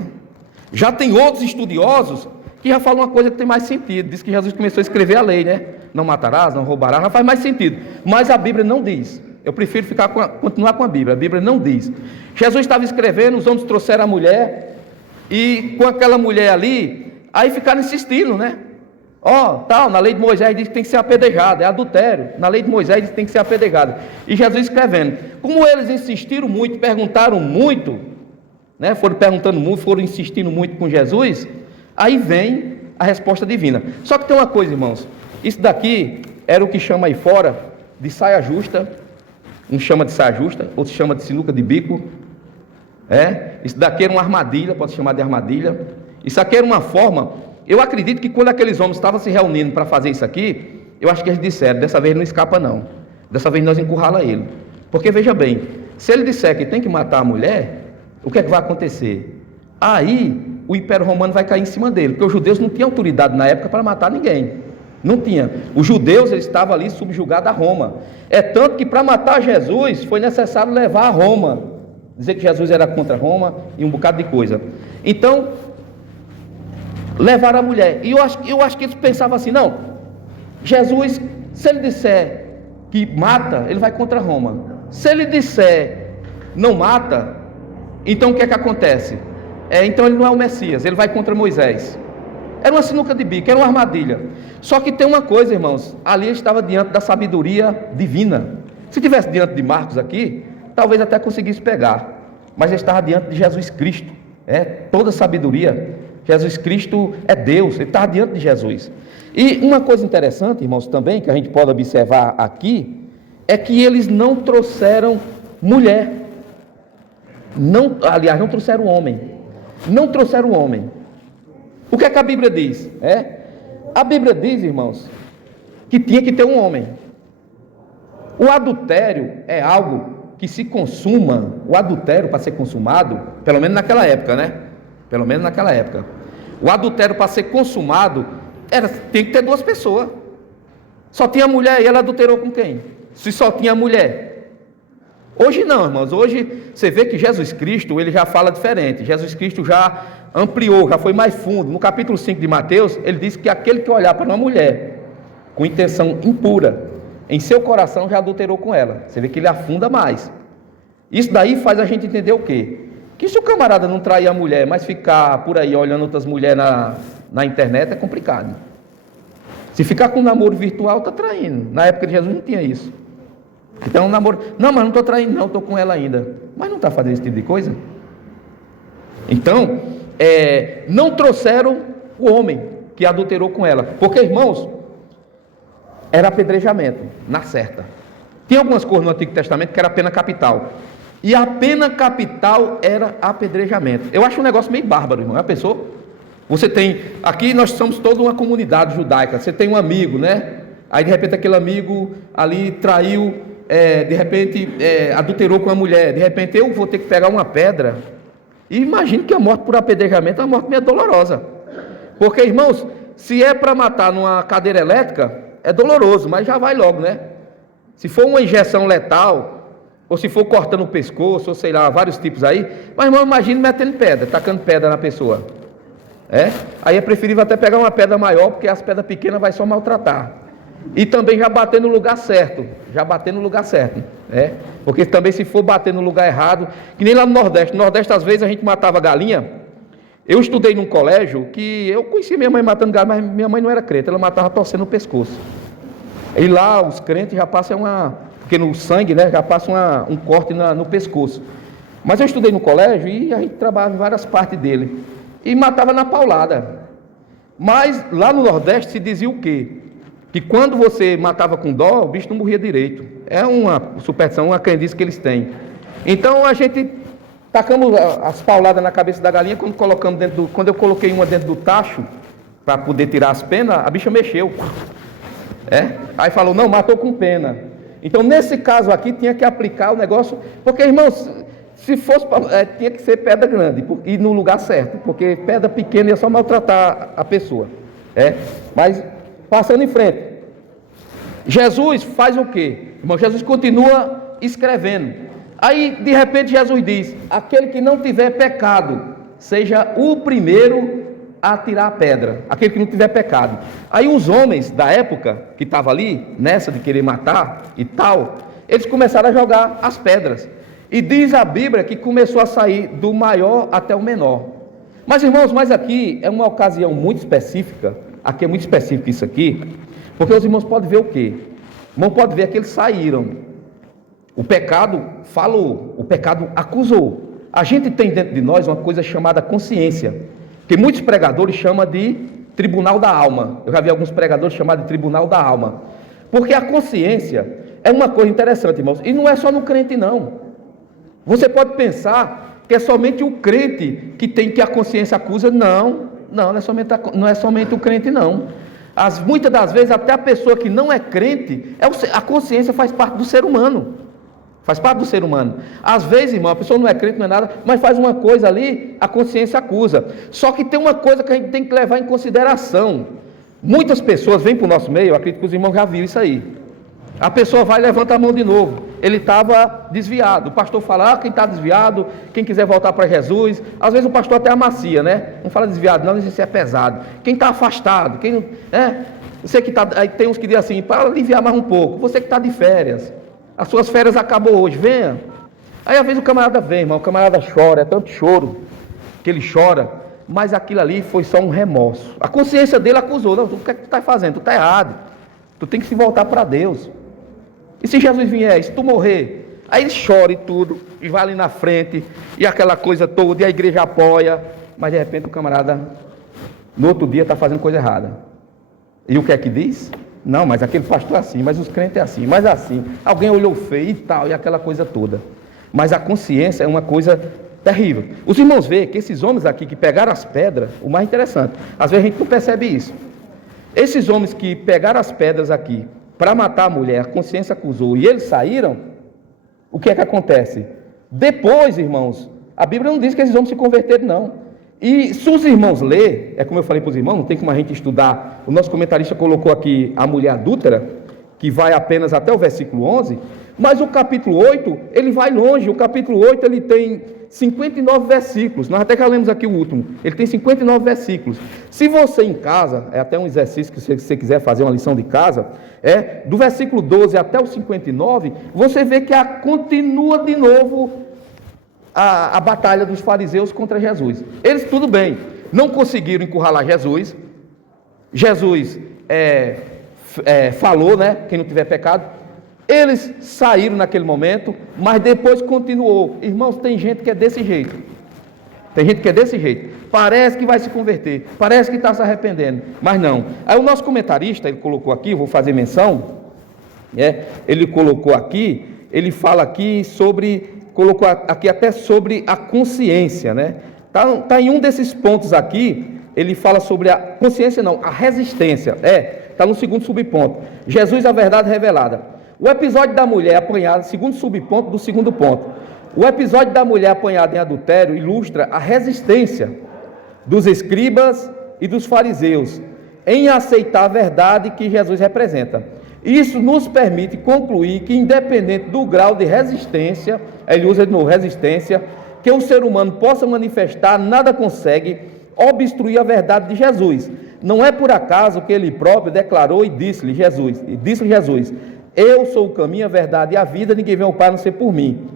Já tem outros estudiosos que já falam uma coisa que tem mais sentido. Diz que Jesus começou a escrever a lei, né? Não matarás, não roubarás, já faz mais sentido. Mas a Bíblia não diz. Eu prefiro continuar com a Bíblia. A Bíblia não diz. Jesus estava escrevendo, os homens trouxeram a mulher. E com aquela mulher ali, aí ficaram insistindo, né? Na lei de Moisés diz que tem que ser apedrejado, é adultério. Na lei de Moisés diz que tem que ser apedrejado. E Jesus escrevendo. Como eles insistiram muito, perguntaram muito, né? Foram perguntando muito, foram insistindo muito com Jesus, aí vem a resposta divina. Só que tem uma coisa, irmãos. Isso daqui era o que chama aí fora de saia justa. Um chama de saia justa, outro chama de sinuca de bico. Isso daqui era uma armadilha, pode chamar de armadilha. Isso aqui era uma forma. Eu acredito que quando aqueles homens estavam se reunindo para fazer isso aqui, eu acho que eles disseram: dessa vez não escapa não, dessa vez nós encurrala ele. Porque veja bem, se ele disser que tem que matar a mulher, o que é que vai acontecer? Aí o Império Romano vai cair em cima dele, porque os judeus não tinham autoridade na época para matar ninguém. Não tinha. Os judeus, eles estavam ali subjugados a Roma. É tanto que para matar Jesus foi necessário levar a Roma, dizer que Jesus era contra Roma e um bocado de coisa. Então, levaram a mulher. E eu acho que eles pensavam assim: não, Jesus, se ele disser que mata, ele vai contra Roma. Se ele disser não mata, então o que é que acontece? Então ele não é o Messias, ele vai contra Moisés. Era uma sinuca de bico, era uma armadilha. Só que tem uma coisa, irmãos, ali estava diante da sabedoria divina. Se tivesse diante de Marcos aqui, talvez até conseguisse pegar, mas ele estava diante de Jesus Cristo. Toda sabedoria, Jesus Cristo é Deus, ele estava diante de Jesus. E uma coisa interessante, irmãos, também, que a gente pode observar aqui, é que eles não trouxeram mulher. Não trouxeram homem. Não trouxeram homem. O que é que a Bíblia diz? A Bíblia diz, irmãos, que tinha que ter um homem. O adultério é algo que se consuma. O adultério, para ser consumado, pelo menos naquela época, né? Pelo menos naquela época. O adultério, para ser consumado, tem que ter 2 pessoas. Só tinha mulher e ela adulterou com quem? Se só tinha mulher. Hoje não, irmãos. Hoje você vê que Jesus Cristo, ele já fala diferente. Jesus Cristo já ampliou, já foi mais fundo. No capítulo 5 de Mateus, ele diz que aquele que olhar para uma mulher com intenção impura, em seu coração já adulterou com ela. Você vê que ele afunda mais. Isso daí faz a gente entender o quê? Que se o camarada não trair a mulher, mas ficar por aí olhando outras mulheres na internet, é complicado. Se ficar com um namoro virtual, está traindo. Na época de Jesus não tinha isso. Então, namoro... Não, mas não estou traindo não, estou com ela ainda. Mas não está fazendo esse tipo de coisa? Então, não trouxeram o homem que adulterou com ela. Porque, irmãos, era apedrejamento, na certa. Tinha algumas coisas no Antigo Testamento que era pena capital. E a pena capital era apedrejamento. Eu acho um negócio meio bárbaro, irmão. Já pensou? Você tem... Aqui nós somos toda uma comunidade judaica. Você tem um amigo, né? Aí, de repente, aquele amigo ali traiu... de repente, adulterou com a mulher. De repente, eu vou ter que pegar uma pedra. E imagino que a morte por apedrejamento é uma morte meio dolorosa. Porque, irmãos, se é para matar numa cadeira elétrica, é doloroso, mas já vai logo, né? Se for uma injeção letal, ou se for cortando o pescoço, ou sei lá, vários tipos aí. Mas, irmão, imagine metendo pedra, tacando pedra na pessoa. Aí é preferível até pegar uma pedra maior, porque as pedras pequenas vai só maltratar. E também já bater no lugar certo. Porque também se for bater no lugar errado, que nem lá no Nordeste. No Nordeste, às vezes, a gente matava galinha. Eu estudei num colégio que eu conhecia minha mãe matando galinha, mas minha mãe não era crente, ela matava torcendo o pescoço. E lá os crentes já passam porque no sangue, né, já passa um corte no pescoço. Mas eu estudei no colégio e a gente trabalhava em várias partes dele. E matava na paulada. Mas lá no Nordeste se dizia o quê? Que quando você matava com dó, o bicho não morria direito. É uma superstição, uma crendice que eles têm. Então a gente tacamos as pauladas na cabeça da galinha, quando eu coloquei uma dentro do tacho, para poder tirar as penas, a bicha mexeu. Aí falou, não, matou com pena. Então nesse caso aqui tinha que aplicar o negócio, porque irmãos, se fosse, tinha que ser pedra grande, e no lugar certo, porque pedra pequena ia só maltratar a pessoa. Mas, passando em frente, Jesus faz o quê? Irmão, Jesus continua escrevendo. Aí, de repente, Jesus diz, aquele que não tiver pecado, seja o primeiro a tirar a pedra, aquele que não tiver pecado. Aí os homens da época, que estavam ali, nessa de querer matar e tal, eles começaram a jogar as pedras. E diz a Bíblia que começou a sair do maior até o menor. Mas irmãos, aqui é uma ocasião muito específica. Aqui é muito específico isso aqui. Porque os irmãos podem ver o quê? Irmão pode ver que eles saíram. O pecado falou. O pecado acusou. A gente tem dentro de nós uma coisa chamada consciência. Que muitos pregadores chamam de tribunal da alma. Eu já vi alguns pregadores chamar de tribunal da alma. Porque a consciência é uma coisa interessante, irmãos. E não é só no crente, não. Você pode pensar que é somente o crente que a consciência acusa. Não é somente o crente, não. Muitas das vezes, até a pessoa que não é crente, a consciência faz parte do ser humano. Faz parte do ser humano. Às vezes, irmão, a pessoa não é crente, não é nada, mas faz uma coisa ali, a consciência acusa. Só que tem uma coisa que a gente tem que levar em consideração. Muitas pessoas vêm para o nosso meio, eu acredito que os irmãos já viram isso aí. A pessoa vai e levanta a mão de novo. Ele estava desviado. O pastor fala, quem está desviado, quem quiser voltar para Jesus. Às vezes o pastor até amacia, né? Não fala desviado, não, isso é pesado. Quem está afastado, você que está. Aí tem uns que dizem assim, para aliviar mais um pouco. Você que está de férias. As suas férias acabou hoje, venha. Aí às vezes o camarada vem, irmão, o camarada chora, é tanto choro que ele chora, mas aquilo ali foi só um remorso. A consciência dele acusou, não, o que é que tu está fazendo? Tu está errado. Tu tem que se voltar para Deus. E se Jesus vier, se tu morrer, aí ele chora e tudo, e vai ali na frente, e aquela coisa toda, e a igreja apoia, mas de repente o camarada, no outro dia, está fazendo coisa errada. E o que é que diz? Não, mas aquele pastor é assim, mas os crentes é assim, mas assim, alguém olhou feio e tal, e aquela coisa toda. Mas a consciência é uma coisa terrível. Os irmãos veem que esses homens aqui que pegaram as pedras, o mais interessante, às vezes a gente não percebe isso. Esses homens que pegaram as pedras aqui, para matar a mulher, a consciência acusou, e eles saíram, o que é que acontece? Depois, irmãos, a Bíblia não diz que esses homens se converteram, não. E se os irmãos lerem, é como eu falei para os irmãos, não tem como a gente estudar, o nosso comentarista colocou aqui a mulher adúltera, que vai apenas até o versículo 11, mas o capítulo 8, ele vai longe, o capítulo 8 ele tem 59 versículos, nós até já lemos aqui o último, ele tem 59 versículos. Se você em casa, é até um exercício que você quiser fazer uma lição de casa, do versículo 12 até o 59, você vê que continua de novo a batalha dos fariseus contra Jesus. Eles, tudo bem, não conseguiram encurralar Jesus. Jesus falou, né, quem não tiver pecado. Eles saíram naquele momento, mas depois continuou. Irmãos, tem gente que é desse jeito. Tem gente que é desse jeito. Parece que vai se converter, parece que está se arrependendo, mas não. Aí o nosso comentarista, ele colocou aqui, vou fazer menção, ele colocou aqui, ele fala aqui colocou aqui até sobre a consciência, né? Tá em um desses pontos aqui, ele fala sobre a consciência, não, a resistência, está no segundo subponto. Jesus, a verdade revelada. O episódio da mulher apanhada, segundo subponto do segundo ponto. O episódio da mulher apanhada em adultério ilustra a resistência dos escribas e dos fariseus em aceitar a verdade que Jesus representa. Isso nos permite concluir que, independente do grau de resistência, ele usa de novo resistência, que o ser humano possa manifestar, nada consegue obstruir a verdade de Jesus. Não é por acaso que ele próprio declarou e disse-lhe Jesus, eu sou o caminho, a verdade e a vida, ninguém vem ao Pai a não ser por mim.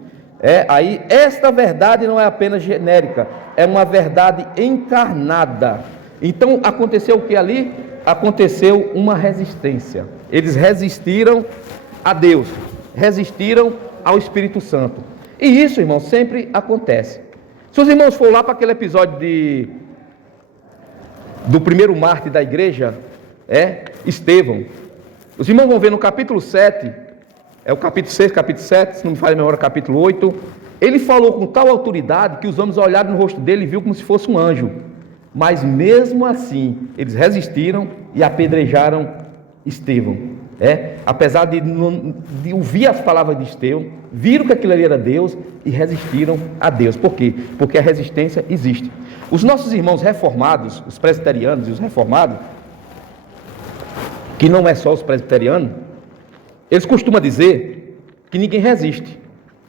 Aí esta verdade não é apenas genérica, é uma verdade encarnada. Então aconteceu o que ali? Aconteceu uma resistência. Eles resistiram a Deus, resistiram ao Espírito Santo. E isso, irmãos, sempre acontece. Se os irmãos for lá para aquele episódio do primeiro mártir da igreja, Estevão, os irmãos vão ver no capítulo 7, o capítulo 6, capítulo 7, se não me falha a memória, capítulo 8, ele falou com tal autoridade que os homens olharam no rosto dele e viu como se fosse um anjo. Mas mesmo assim, eles resistiram e apedrejaram Estevão. Apesar de ouvir as palavras de Estevão, viram que aquilo ali era Deus e resistiram a Deus. Por quê? Porque a resistência existe. Os nossos irmãos reformados, os presbiterianos e os reformados, que não é só os presbiterianos, eles costumam dizer que ninguém resiste.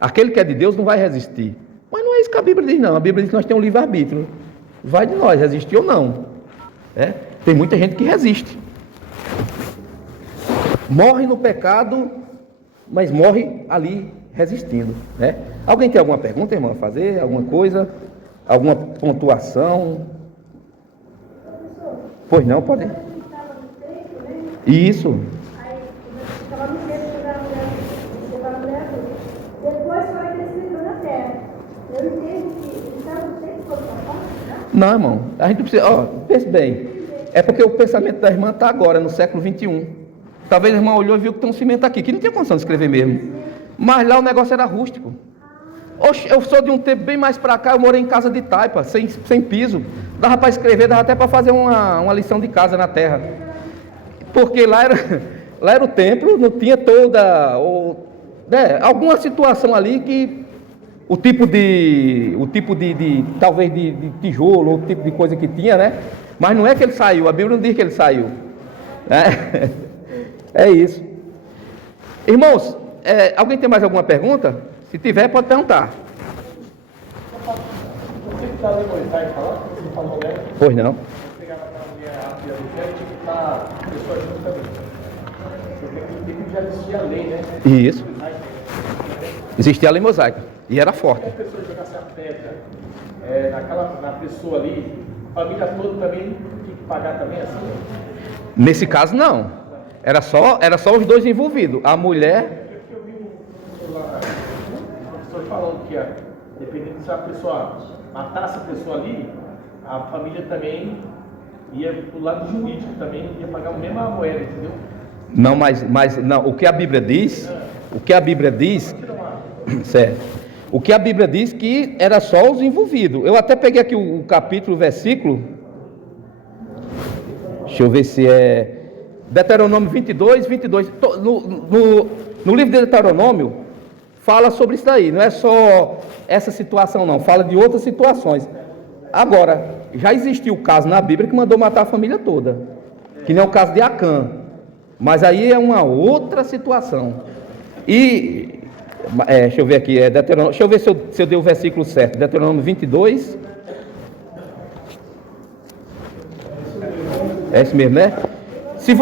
Aquele que é de Deus não vai resistir. Mas não é isso que a Bíblia diz, não. A Bíblia diz que nós temos um livre-arbítrio. Vai de nós, resistir ou não. Tem muita gente que resiste. Morre no pecado, mas morre ali resistindo. Alguém tem alguma pergunta, irmão, a fazer? Alguma coisa? Alguma pontuação? Pois não, pode. Isso. Não, irmão, a gente precisa, pense bem, é porque o pensamento da irmã está agora, no século 21. Talvez a irmã olhou e viu que tem um cimento aqui, que não tinha condição de escrever mesmo, mas lá o negócio era rústico. Oxe, eu sou de um tempo bem mais para cá, eu morei em casa de taipa, sem piso, dava para escrever, dava até para fazer uma lição de casa na terra, porque lá era o templo, não tinha alguma situação ali que o tipo de talvez de tijolo, ou o tipo de coisa que tinha, mas não é que ele saiu, a Bíblia não diz que ele saiu, é isso. Irmãos, alguém tem mais alguma pergunta? Se tiver, pode perguntar. Você que está ali no Isaac falar, você falou, né? Pois não. Você pegava para a mulher rápida do tempo, tinha que estar a pessoa junto também. Porque naquele tempo já existia a lei, né? Isso. Existia a lei mosaica. E era forte. Se a pessoa jogasse a pedra na pessoa ali, a família toda também tinha que pagar também assim? Nesse caso, não. Era só os dois envolvidos. A mulher... Eu vi um professor falando que, dependendo se a pessoa matasse a pessoa ali, a família também ia pro lado jurídico, também ia pagar a mesma moeda, entendeu? Não, mas não, o que a Bíblia diz, certo, o que a Bíblia diz que era só os envolvidos. Eu até peguei aqui o capítulo, o versículo, deixa eu ver se é Deuteronômio 22. No livro de Deuteronômio fala sobre isso daí, não é só essa situação não, fala de outras situações. Agora, já existiu o caso na Bíblia que mandou matar a família toda, que não é o caso de Acã, mas aí é uma outra situação. E, deixa eu ver aqui, Deuteronômio, deixa eu ver se eu dei o versículo certo, Deuteronômio 22, é esse mesmo, né? Se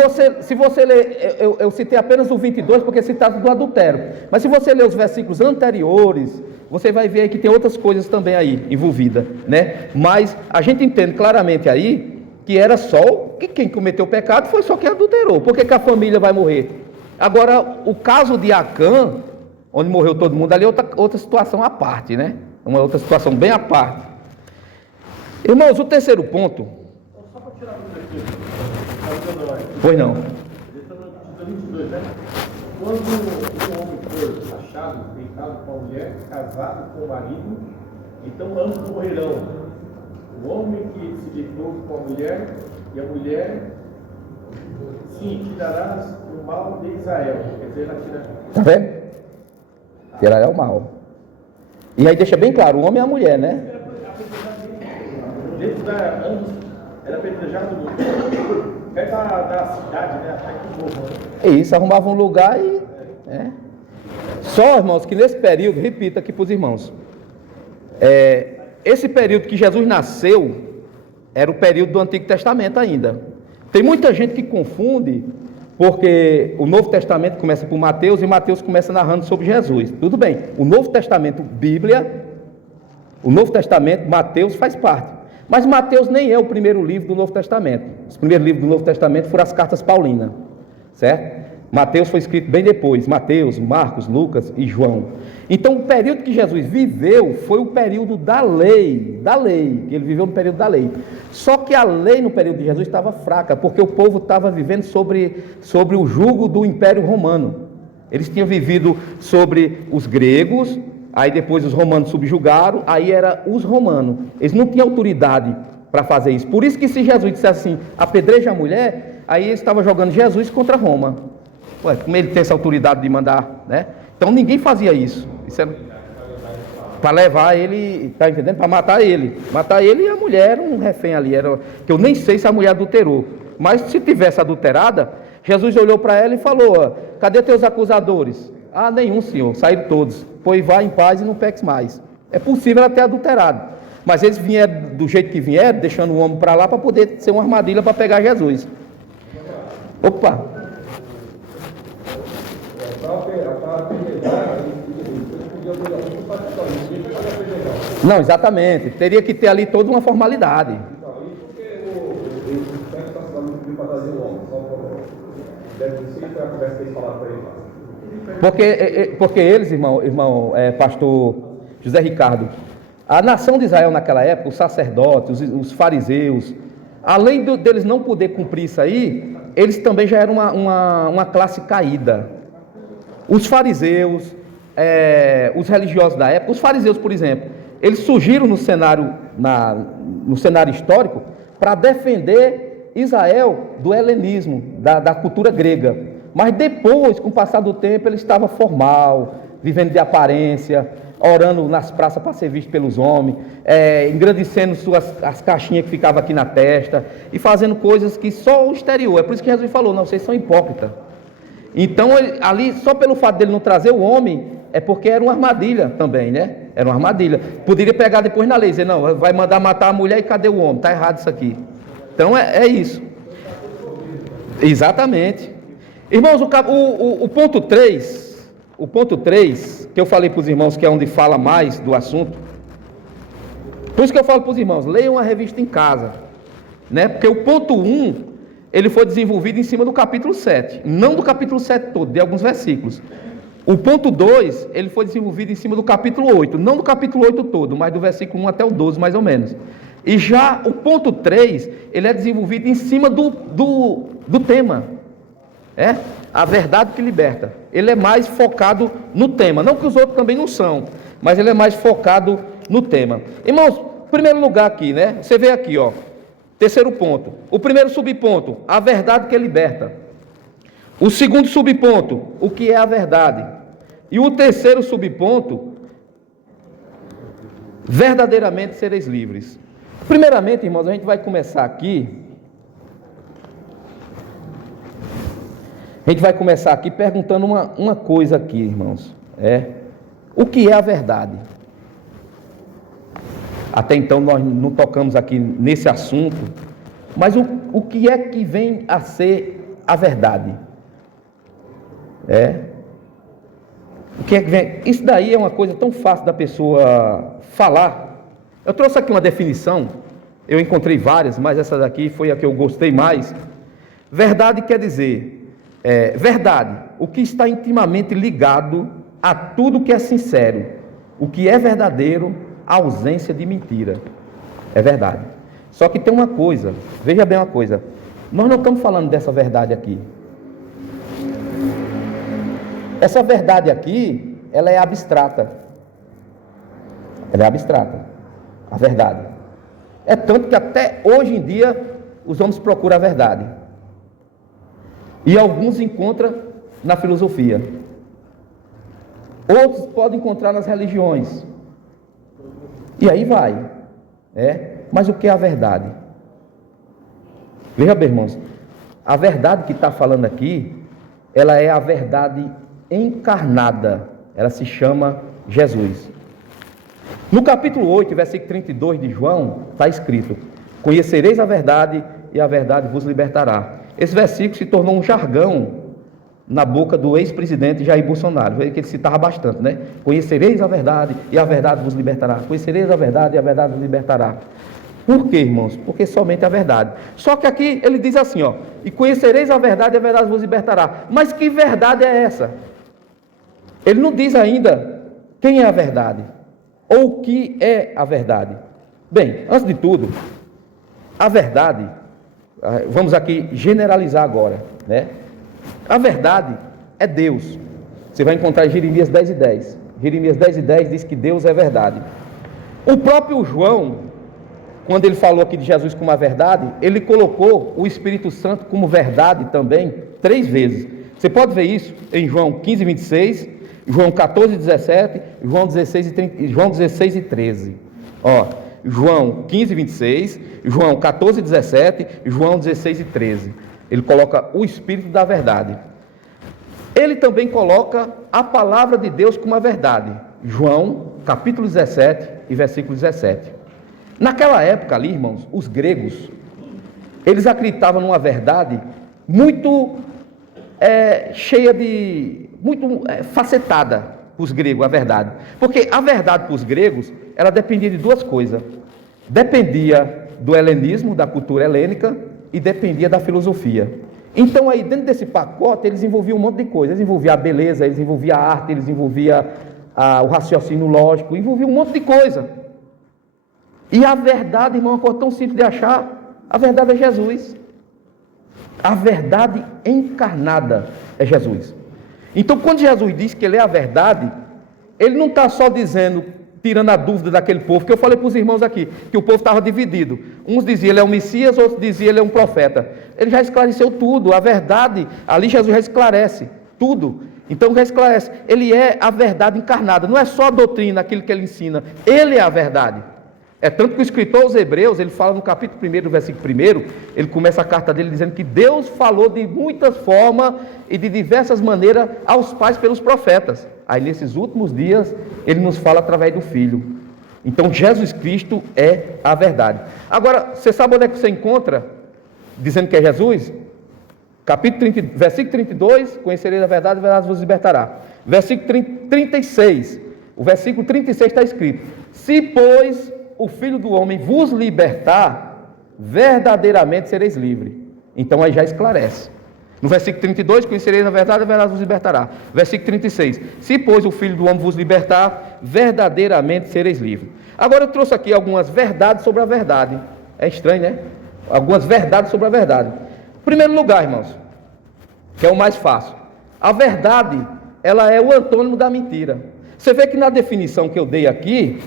você ler, eu citei apenas o 22 porque citado do adultério, mas se você ler os versículos anteriores, você vai ver que tem outras coisas também aí envolvidas, né? Mas a gente entende claramente aí que era só que quem cometeu o pecado foi só quem adulterou. Por que a família vai morrer? Agora, o caso de Acã, onde morreu todo mundo ali, é outra situação à parte, né? Uma outra situação bem à parte. Irmãos, o terceiro ponto. Só para tirar um aqui. Pois não. 22, né? Quando um homem for achado deitado com a mulher, casado com o marido, então ambos morrerão. O homem que se deitou com a mulher e a mulher, sim, tirarás o mal de Israel. Quer dizer, ela tira. Está vendo? Tirará o mal. E aí deixa bem claro, o homem e a mulher, né? Dentro da ambos, era apedrejado perto da cidade, né? Até que morro. É isso, arrumava um lugar e... Só, irmãos, que nesse período, repito aqui para os irmãos, esse período que Jesus nasceu, era o período do Antigo Testamento ainda. Tem muita gente que confunde, porque o Novo Testamento começa por Mateus, e Mateus começa narrando sobre Jesus. Tudo bem, o Novo Testamento, Bíblia, o Novo Testamento, Mateus faz parte. Mas Mateus nem é o primeiro livro do Novo Testamento. Os primeiros livros do Novo Testamento foram as cartas paulinas, certo? Mateus foi escrito bem depois, Mateus, Marcos, Lucas e João. Então o período que Jesus viveu foi o período da lei, que ele viveu no período da lei. Só que a lei no período de Jesus estava fraca, porque o povo estava vivendo sobre o jugo do Império Romano. Eles tinham vivido sobre os gregos, aí depois os romanos subjugaram, aí era os romanos. Eles não tinham autoridade para fazer isso. Por isso que se Jesus dissesse assim, apedreja a mulher, aí ele estava jogando Jesus contra Roma. Ué, como ele tem essa autoridade de mandar, né? Então ninguém fazia isso. Isso era para levar ele, tá entendendo? Para matar ele. Matar ele e a mulher era um refém ali. Que eu nem sei se a mulher adulterou. Mas se tivesse adulterada, Jesus olhou para ela e falou: ó, cadê teus acusadores? Ah, nenhum, Senhor, saíram todos. Pois vá em paz e não peques mais. É possível ela ter adulterado. Mas eles vieram do jeito que vieram, deixando o homem para lá para poder ser uma armadilha para pegar Jesus. Opa! Não, exatamente. Teria que ter ali toda uma formalidade. Porque eles, pastor José Ricardo, a nação de Israel naquela época, os sacerdotes, os fariseus, além deles não poder cumprir isso aí, eles também já eram uma classe caída. Os fariseus, os religiosos da época, os fariseus, por exemplo, eles surgiram no cenário histórico para defender Israel do helenismo, da cultura grega. Mas depois, com o passar do tempo, ele estava formal, vivendo de aparência, orando nas praças para ser visto pelos homens, engrandecendo as caixinhas que ficavam aqui na testa e fazendo coisas que só o exterior. É por isso que Jesus falou: não, vocês são hipócritas. Então, ali, só pelo fato dele não trazer o homem, é porque era uma armadilha também, né? Era uma armadilha. Poderia pegar depois na lei, dizer: não, vai mandar matar a mulher e cadê o homem? Está errado isso aqui. Então, é isso. Exatamente. Irmãos, o ponto 3, que eu falei para os irmãos, que é onde fala mais do assunto. Por isso que eu falo para os irmãos: leiam a revista em casa, né? Porque o ponto 1, ele foi desenvolvido em cima do capítulo 7, não do capítulo 7 todo, de alguns versículos. O ponto 2, ele foi desenvolvido em cima do capítulo 8, não do capítulo 8 todo, mas do versículo 1 até o 12, mais ou menos. E já o ponto 3, ele é desenvolvido em cima do tema. A verdade que liberta. Ele é mais focado no tema. Não que os outros também não são, mas ele é mais focado no tema. Irmãos, primeiro lugar aqui, né? Você vê aqui, ó. Terceiro ponto. O primeiro subponto, a verdade que liberta. O segundo subponto, o que é a verdade. E o terceiro subponto, verdadeiramente sereis livres. Primeiramente, irmãos, a gente vai começar aqui. A gente vai começar aqui perguntando uma coisa aqui, irmãos. O que é a verdade? Até então nós não tocamos aqui nesse assunto, mas o que é que vem a ser a verdade? O que é que vem? Isso daí é uma coisa tão fácil da pessoa falar. Eu trouxe aqui uma definição, eu encontrei várias, mas essa daqui foi a que eu gostei mais. Verdade quer dizer... verdade, o que está intimamente ligado a tudo que é sincero, o que é verdadeiro, a ausência de mentira. É verdade. Só que tem uma coisa, veja bem uma coisa, nós não estamos falando dessa verdade aqui. Essa verdade aqui, ela é abstrata. Ela é abstrata, a verdade. É tanto que até hoje em dia os homens procuram a verdade. E alguns encontram na filosofia. Outros podem encontrar nas religiões. E aí vai. Mas o que é a verdade? Veja bem, irmãos. A verdade que está falando aqui, ela é a verdade encarnada. Ela se chama Jesus. No capítulo 8, versículo 32 de João, está escrito: conhecereis a verdade e a verdade vos libertará. Esse versículo se tornou um jargão na boca do ex-presidente Jair Bolsonaro, que ele citava bastante, né? Conhecereis a verdade e a verdade vos libertará. Conhecereis a verdade e a verdade vos libertará. Por quê, irmãos? Porque somente a verdade. Só que aqui ele diz assim, ó: e conhecereis a verdade vos libertará. Mas que verdade é essa? Ele não diz ainda quem é a verdade, ou o que é a verdade. Bem, antes de tudo, a verdade, vamos aqui generalizar agora, né? A verdade é Deus. Você vai encontrar em Jeremias 10:10. Jeremias 10:10 diz que Deus é verdade. O próprio João, quando ele falou aqui de Jesus como a verdade, ele colocou o Espírito Santo como verdade também, 3 vezes. Você pode ver isso em João 15:26, João 14:17, João 16:13. Ó, João 15:26, João 14:17, João 16:13. Ele coloca o Espírito da verdade. Ele também coloca a palavra de Deus como a verdade. João capítulo 17 e versículo 17. Naquela época ali, irmãos, os gregos, eles acreditavam numa verdade muito cheia de... muito facetada para os gregos, a verdade. Porque a verdade para os gregos, ela dependia de 2 coisas. Dependia do helenismo, da cultura helênica, e dependia da filosofia. Então aí, dentro desse pacote, eles envolviam um monte de coisa. Eles envolviam a beleza, eles envolviam a arte, eles envolviam o raciocínio lógico, envolviam um monte de coisa. E a verdade, irmão, é uma coisa tão simples de achar. A verdade é Jesus. A verdade encarnada é Jesus. Então, quando Jesus diz que ele é a verdade, ele não está só dizendo, tirando a dúvida daquele povo, que eu falei para os irmãos aqui, que o povo estava dividido. Uns diziam ele é um Messias, outros diziam ele é um profeta. Ele já esclareceu tudo, a verdade, ali Jesus já esclarece tudo. Então já esclarece, ele é a verdade encarnada, não é só a doutrina, aquilo que ele ensina, ele é a verdade. É tanto que o escritor aos Hebreus, ele fala no capítulo 1, versículo 1, ele começa a carta dele dizendo que Deus falou de muitas formas e de diversas maneiras aos pais pelos profetas. Aí nesses últimos dias, ele nos fala através do Filho. Então Jesus Cristo é a verdade. Agora, você sabe onde é que você encontra, dizendo que é Jesus? Capítulo 30, versículo 32, conhecereis a verdade vos libertará. Versículo 36, o versículo 36 está escrito: se, pois, o Filho do Homem vos libertar, verdadeiramente sereis livres. Então aí já esclarece. No versículo 32, conhecereis a verdade vos libertará. Versículo 36, se, pois, o Filho do Homem vos libertar, verdadeiramente sereis livres. Agora eu trouxe aqui algumas verdades sobre a verdade. É estranho, né? Algumas verdades sobre a verdade. Em primeiro lugar, irmãos, que é o mais fácil, a verdade, ela é o antônimo da mentira. Você vê que na definição que eu dei aqui,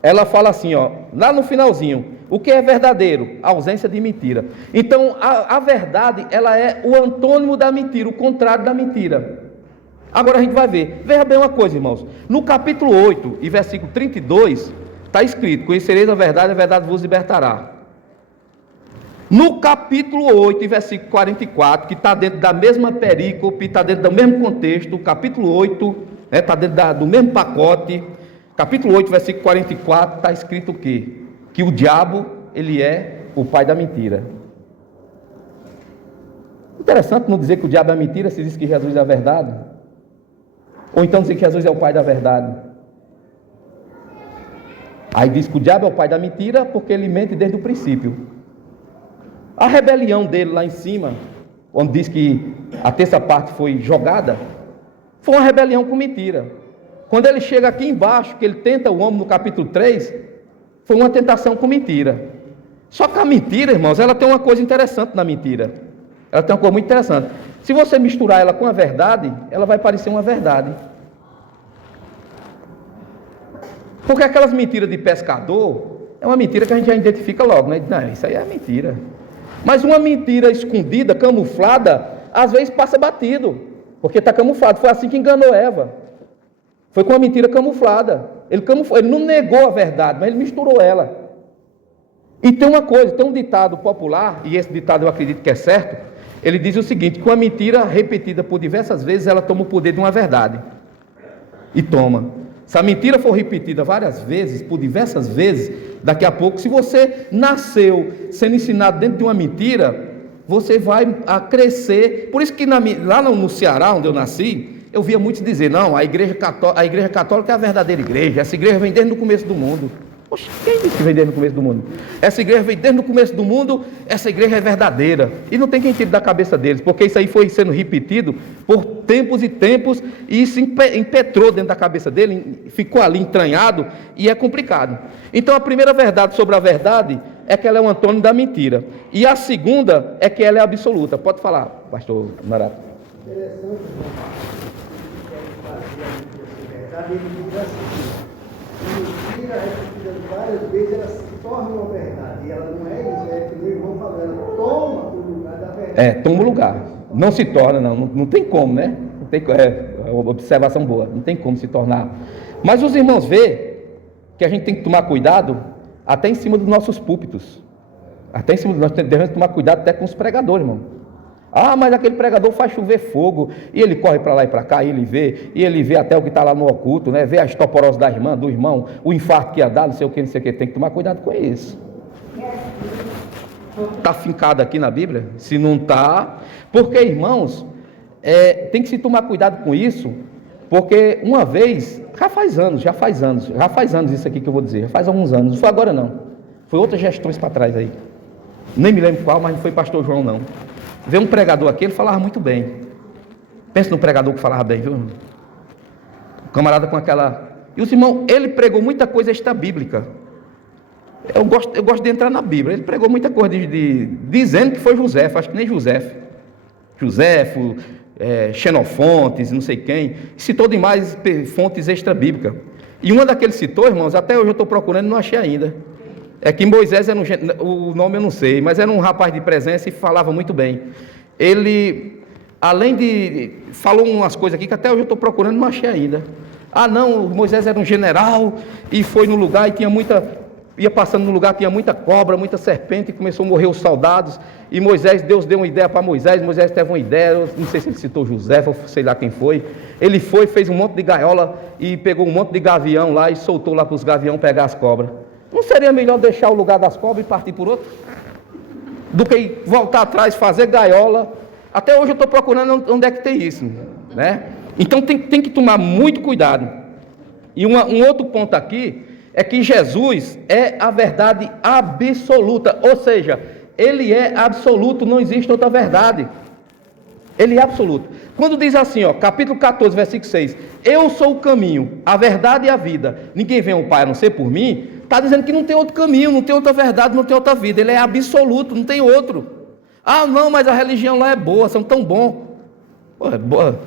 ela fala assim, ó, lá no finalzinho: o que é verdadeiro? A ausência de mentira. Então, a verdade, ela é o antônimo da mentira, o contrário da mentira. Agora a gente vai ver. Veja bem uma coisa, irmãos. No capítulo 8 e versículo 32, está escrito: conhecereis a verdade vos libertará. No capítulo 8 e versículo 44, que está dentro da mesma perícope, está dentro do mesmo contexto, o capítulo 8, está dentro do mesmo pacote, capítulo 8, versículo 44, está escrito o quê? Que o diabo, ele é o pai da mentira. Interessante não dizer que o diabo é mentira, se diz que Jesus é a verdade. Ou então dizer que Jesus é o pai da verdade. Aí diz que o diabo é o pai da mentira porque ele mente desde o princípio. A rebelião dele lá em cima, onde diz que a terça parte foi jogada, foi uma rebelião com mentira. Quando ele chega aqui embaixo, que ele tenta o homem no capítulo 3, foi uma tentação com mentira. Só que a mentira, irmãos, ela tem uma coisa interessante na mentira. Ela tem uma coisa muito interessante. Se você misturar ela com a verdade, ela vai parecer uma verdade. Porque aquelas mentiras de pescador, é uma mentira que a gente já identifica logo, né? Não, isso aí é mentira. Mas uma mentira escondida, camuflada, às vezes passa batido, porque está camuflado. Foi assim que enganou Eva. Foi com a mentira camuflada. Ele não negou a verdade, mas ele misturou ela. E tem uma coisa, tem um ditado popular, e esse ditado eu acredito que é certo, ele diz o seguinte: que uma mentira repetida por diversas vezes, ela toma o poder de uma verdade. E toma. Se a mentira for repetida várias vezes, por diversas vezes, daqui a pouco, se você nasceu sendo ensinado dentro de uma mentira, você vai crescer. Por isso que lá no Ceará, onde eu nasci, eu via muitos dizer: não, a igreja católica é a verdadeira igreja, essa igreja vem desde o começo do mundo. Poxa, quem disse que vem desde o começo do mundo? Essa igreja veio desde o começo do mundo, essa igreja é verdadeira. E não tem quem tire da cabeça deles, porque isso aí foi sendo repetido por tempos e tempos, e isso impetrou dentro da cabeça dele, ficou ali entranhado, e é complicado. Então a primeira verdade sobre a verdade é que ela é um antônimo da mentira. E a segunda é que ela é absoluta. Pode falar, pastor Narato. Interessante, ele diz assim, mentira repetida várias vezes, ela se torna uma verdade, e ela não é isso, é que meu irmão falou, ela toma o lugar da verdade. Toma o lugar, não se torna, não tem como, né? Não tem, observação boa, não tem como se tornar. Mas os irmãos vê que a gente tem que tomar cuidado até em cima dos nossos púlpitos, até em cima nós devemos tomar cuidado até com os pregadores, irmão. Ah, mas aquele pregador faz chover fogo, e ele corre para lá e para cá, e ele vê até o que está lá no oculto, né? Vê a osteoporose da irmã, do irmão, o infarto que ia dar, não sei o que, tem que tomar cuidado com isso. Está fincado aqui na Bíblia? Se não está, porque, irmãos, tem que se tomar cuidado com isso, porque uma vez, já faz anos isso aqui que eu vou dizer, já faz alguns anos, não foi agora não, foi outras gestões para trás aí, nem me lembro qual, mas não foi pastor João não. Veio um pregador aqui, ele falava muito bem. Pensa num pregador que falava bem, viu? Um camarada com aquela... E os irmãos, ele pregou muita coisa extra-bíblica. Eu gosto de entrar na Bíblia. Ele pregou muita coisa dizendo que foi José, acho que nem José, Xenofontes, não sei quem. Citou demais fontes extra-bíblicas. E uma daqueles citou, irmãos, até hoje eu estou procurando e não achei ainda. É que Moisés era o nome eu não sei, mas era um rapaz de presença e falava muito bem. Ele, além de... falou umas coisas aqui que até hoje eu estou procurando e não achei ainda. Ah não, Moisés era um general e foi no lugar e tinha ia passando no lugar, tinha muita cobra, muita serpente, e começou a morrer os soldados, e Deus deu uma ideia para Moisés teve uma ideia, eu não sei se ele citou José, ou sei lá quem foi, ele foi, fez um monte de gaiola, e pegou um monte de gavião lá, e soltou lá para os gavião pegar as cobras. Não seria melhor deixar o lugar das cobras e partir por outro? Do que voltar atrás, fazer gaiola? Até hoje eu estou procurando onde é que tem isso, né? Então tem que tomar muito cuidado. E um outro ponto aqui é que Jesus é a verdade absoluta, ou seja, ele é absoluto, não existe outra verdade. Ele é absoluto. Quando diz assim, capítulo 14, versículo 6, eu sou o caminho, a verdade e a vida, ninguém vem ao Pai a não ser por mim, está dizendo que não tem outro caminho, não tem outra verdade, não tem outra vida, ele é absoluto, não tem outro. Ah não, mas a religião lá é boa, são tão bom. Pô, é boa.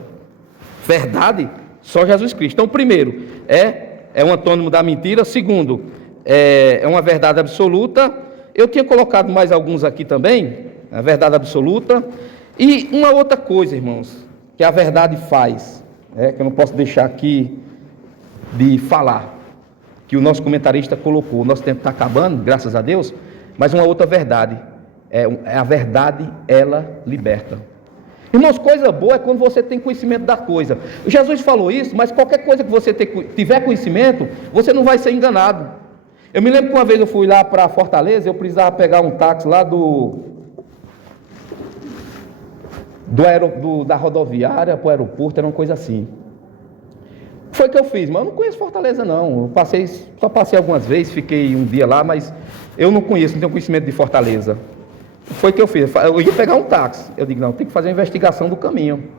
Verdade, só Jesus Cristo. Então primeiro, é um antônimo da mentira. Segundo, é uma verdade absoluta. Eu tinha colocado mais alguns aqui também, a verdade absoluta. E uma outra coisa, irmãos, que a verdade faz, que eu não posso deixar aqui de falar, que o nosso comentarista colocou. O nosso tempo está acabando, graças a Deus, mas uma outra verdade, a verdade, ela liberta. Irmãos, coisa boa é quando você tem conhecimento da coisa. Jesus falou isso, mas qualquer coisa que você tiver conhecimento, você não vai ser enganado. Eu me lembro que uma vez eu fui lá para Fortaleza, eu precisava pegar um táxi lá da rodoviária para o aeroporto, era uma coisa assim. Foi o que eu fiz, mas eu não conheço Fortaleza não, só passei algumas vezes, fiquei um dia lá, mas eu não tenho conhecimento de Fortaleza. Foi o que eu fiz, eu ia pegar um táxi, eu digo, não, tem que fazer uma investigação do caminho.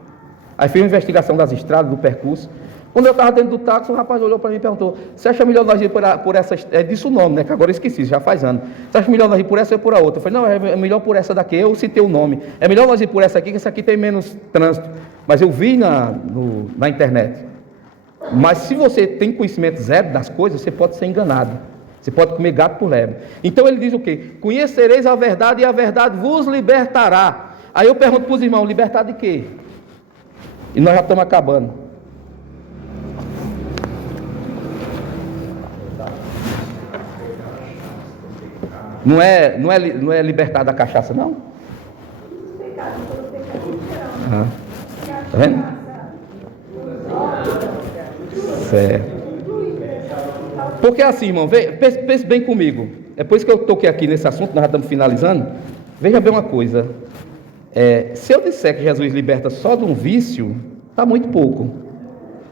Aí fiz uma investigação das estradas, do percurso. Quando eu estava dentro do táxi, o rapaz olhou para mim e perguntou, você acha melhor nós ir por essa, disse o nome, né, que agora eu esqueci, já faz anos. Você acha melhor nós ir por essa ou por a outra? Eu falei, não, é melhor por essa daqui, eu citei o nome. É melhor nós ir por essa aqui, que essa aqui tem menos trânsito. Mas eu vi na internet. Mas se você tem conhecimento zero das coisas, você pode ser enganado. Você pode comer gato por lebre. Então ele diz o quê? Conhecereis a verdade e a verdade vos libertará. Aí eu pergunto para os irmãos, libertar de quê? E nós já estamos acabando. Não é libertar da cachaça, não? Tá vendo? Certo. Porque assim, irmão, pense bem comigo. É por isso que eu toquei aqui nesse assunto, nós já estamos finalizando. Veja bem uma coisa. Se eu disser que Jesus liberta só de um vício, está muito pouco.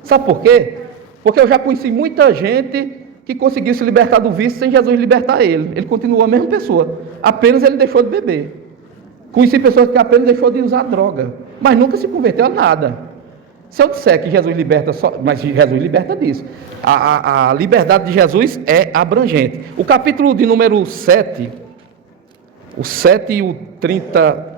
Sabe por quê? Porque eu já conheci muita gente que conseguiu se libertar do vício sem Jesus libertar ele. Ele continuou a mesma pessoa, apenas ele deixou de beber. Conheci pessoas que apenas deixou de usar droga, mas nunca se converteu a nada. Se eu disser que Jesus liberta só, mas Jesus liberta disso. A liberdade de Jesus é abrangente. O capítulo de número 7, o 7 e o 30...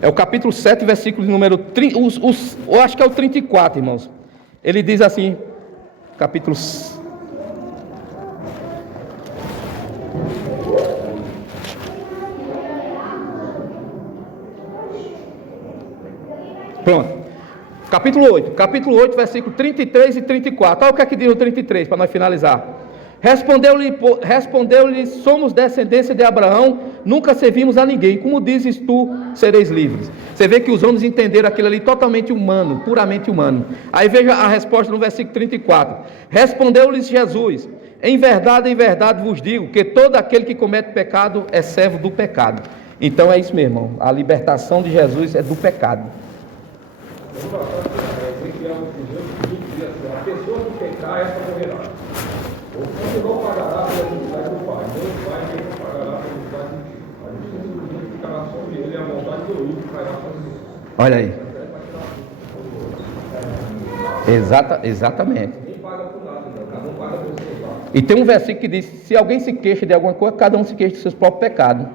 É o capítulo 7, versículo de número 30, eu acho que é o 34, irmãos. Ele diz assim, capítulo... Pronto. Capítulo 8, versículo 33 e 34. Olha o que é que diz o 33, para nós finalizar. Respondeu-lhe, somos descendência de Abraão, nunca servimos a ninguém. Como dizes tu, sereis livres. Você vê que os homens entenderam aquilo ali totalmente humano, puramente humano. Aí veja a resposta no versículo 34. Respondeu-lhes Jesus, em verdade vos digo, que todo aquele que comete pecado é servo do pecado. Então é isso mesmo, irmão. A libertação de Jesus é do pecado. A pessoa que pecar, essa morrerá. O filho não pagará pela iniquidade do pai, nem o pai nem pagará pela iniquidade do filho. A justiça do justo ficará sobre ele, e a maldade do ímpio cairá sobre ele. Olha aí. Exatamente. Nem paga por nada, cada um paga por seus atos. E tem um versículo que diz, se alguém se queixa de alguma coisa, cada um se queixa dos seus próprios pecados.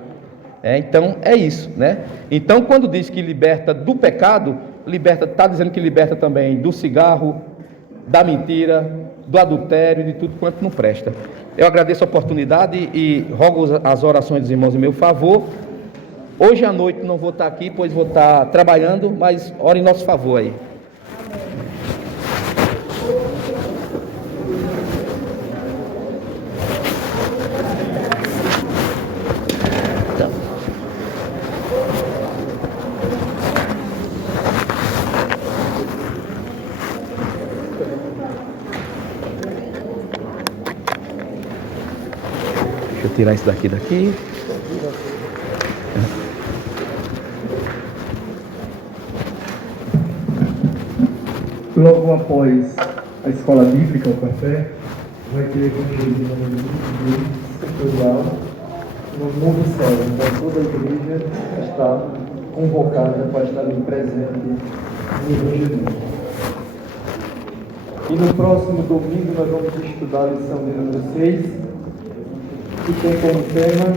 Então é isso, né? Então quando diz que liberta do pecado, está dizendo que liberta também do cigarro, da mentira, do adultério, de tudo quanto não presta. Eu agradeço a oportunidade e rogo as orações dos irmãos em meu favor. Hoje à noite não vou estar aqui, pois vou estar trabalhando, mas ore em nosso favor aí. Deixa eu tirar isso daqui. Logo após a escola bíblica, o café, vai ter evangelismo setorial no Novo Céu. Então toda a igreja está convocada para estar ali presente no evangelismo. E no próximo domingo nós vamos estudar a lição de número 6, que tem como tema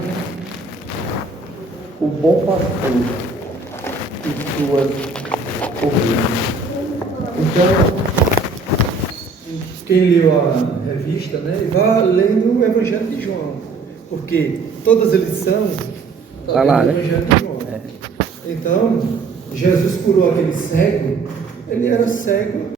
o bom pastor e suas ovelhas. Então, quem leu a revista, né, vá lendo o Evangelho de João, porque todas as lições estão lá, no né? Evangelho de João. Então, Jesus curou aquele cego, ele era cego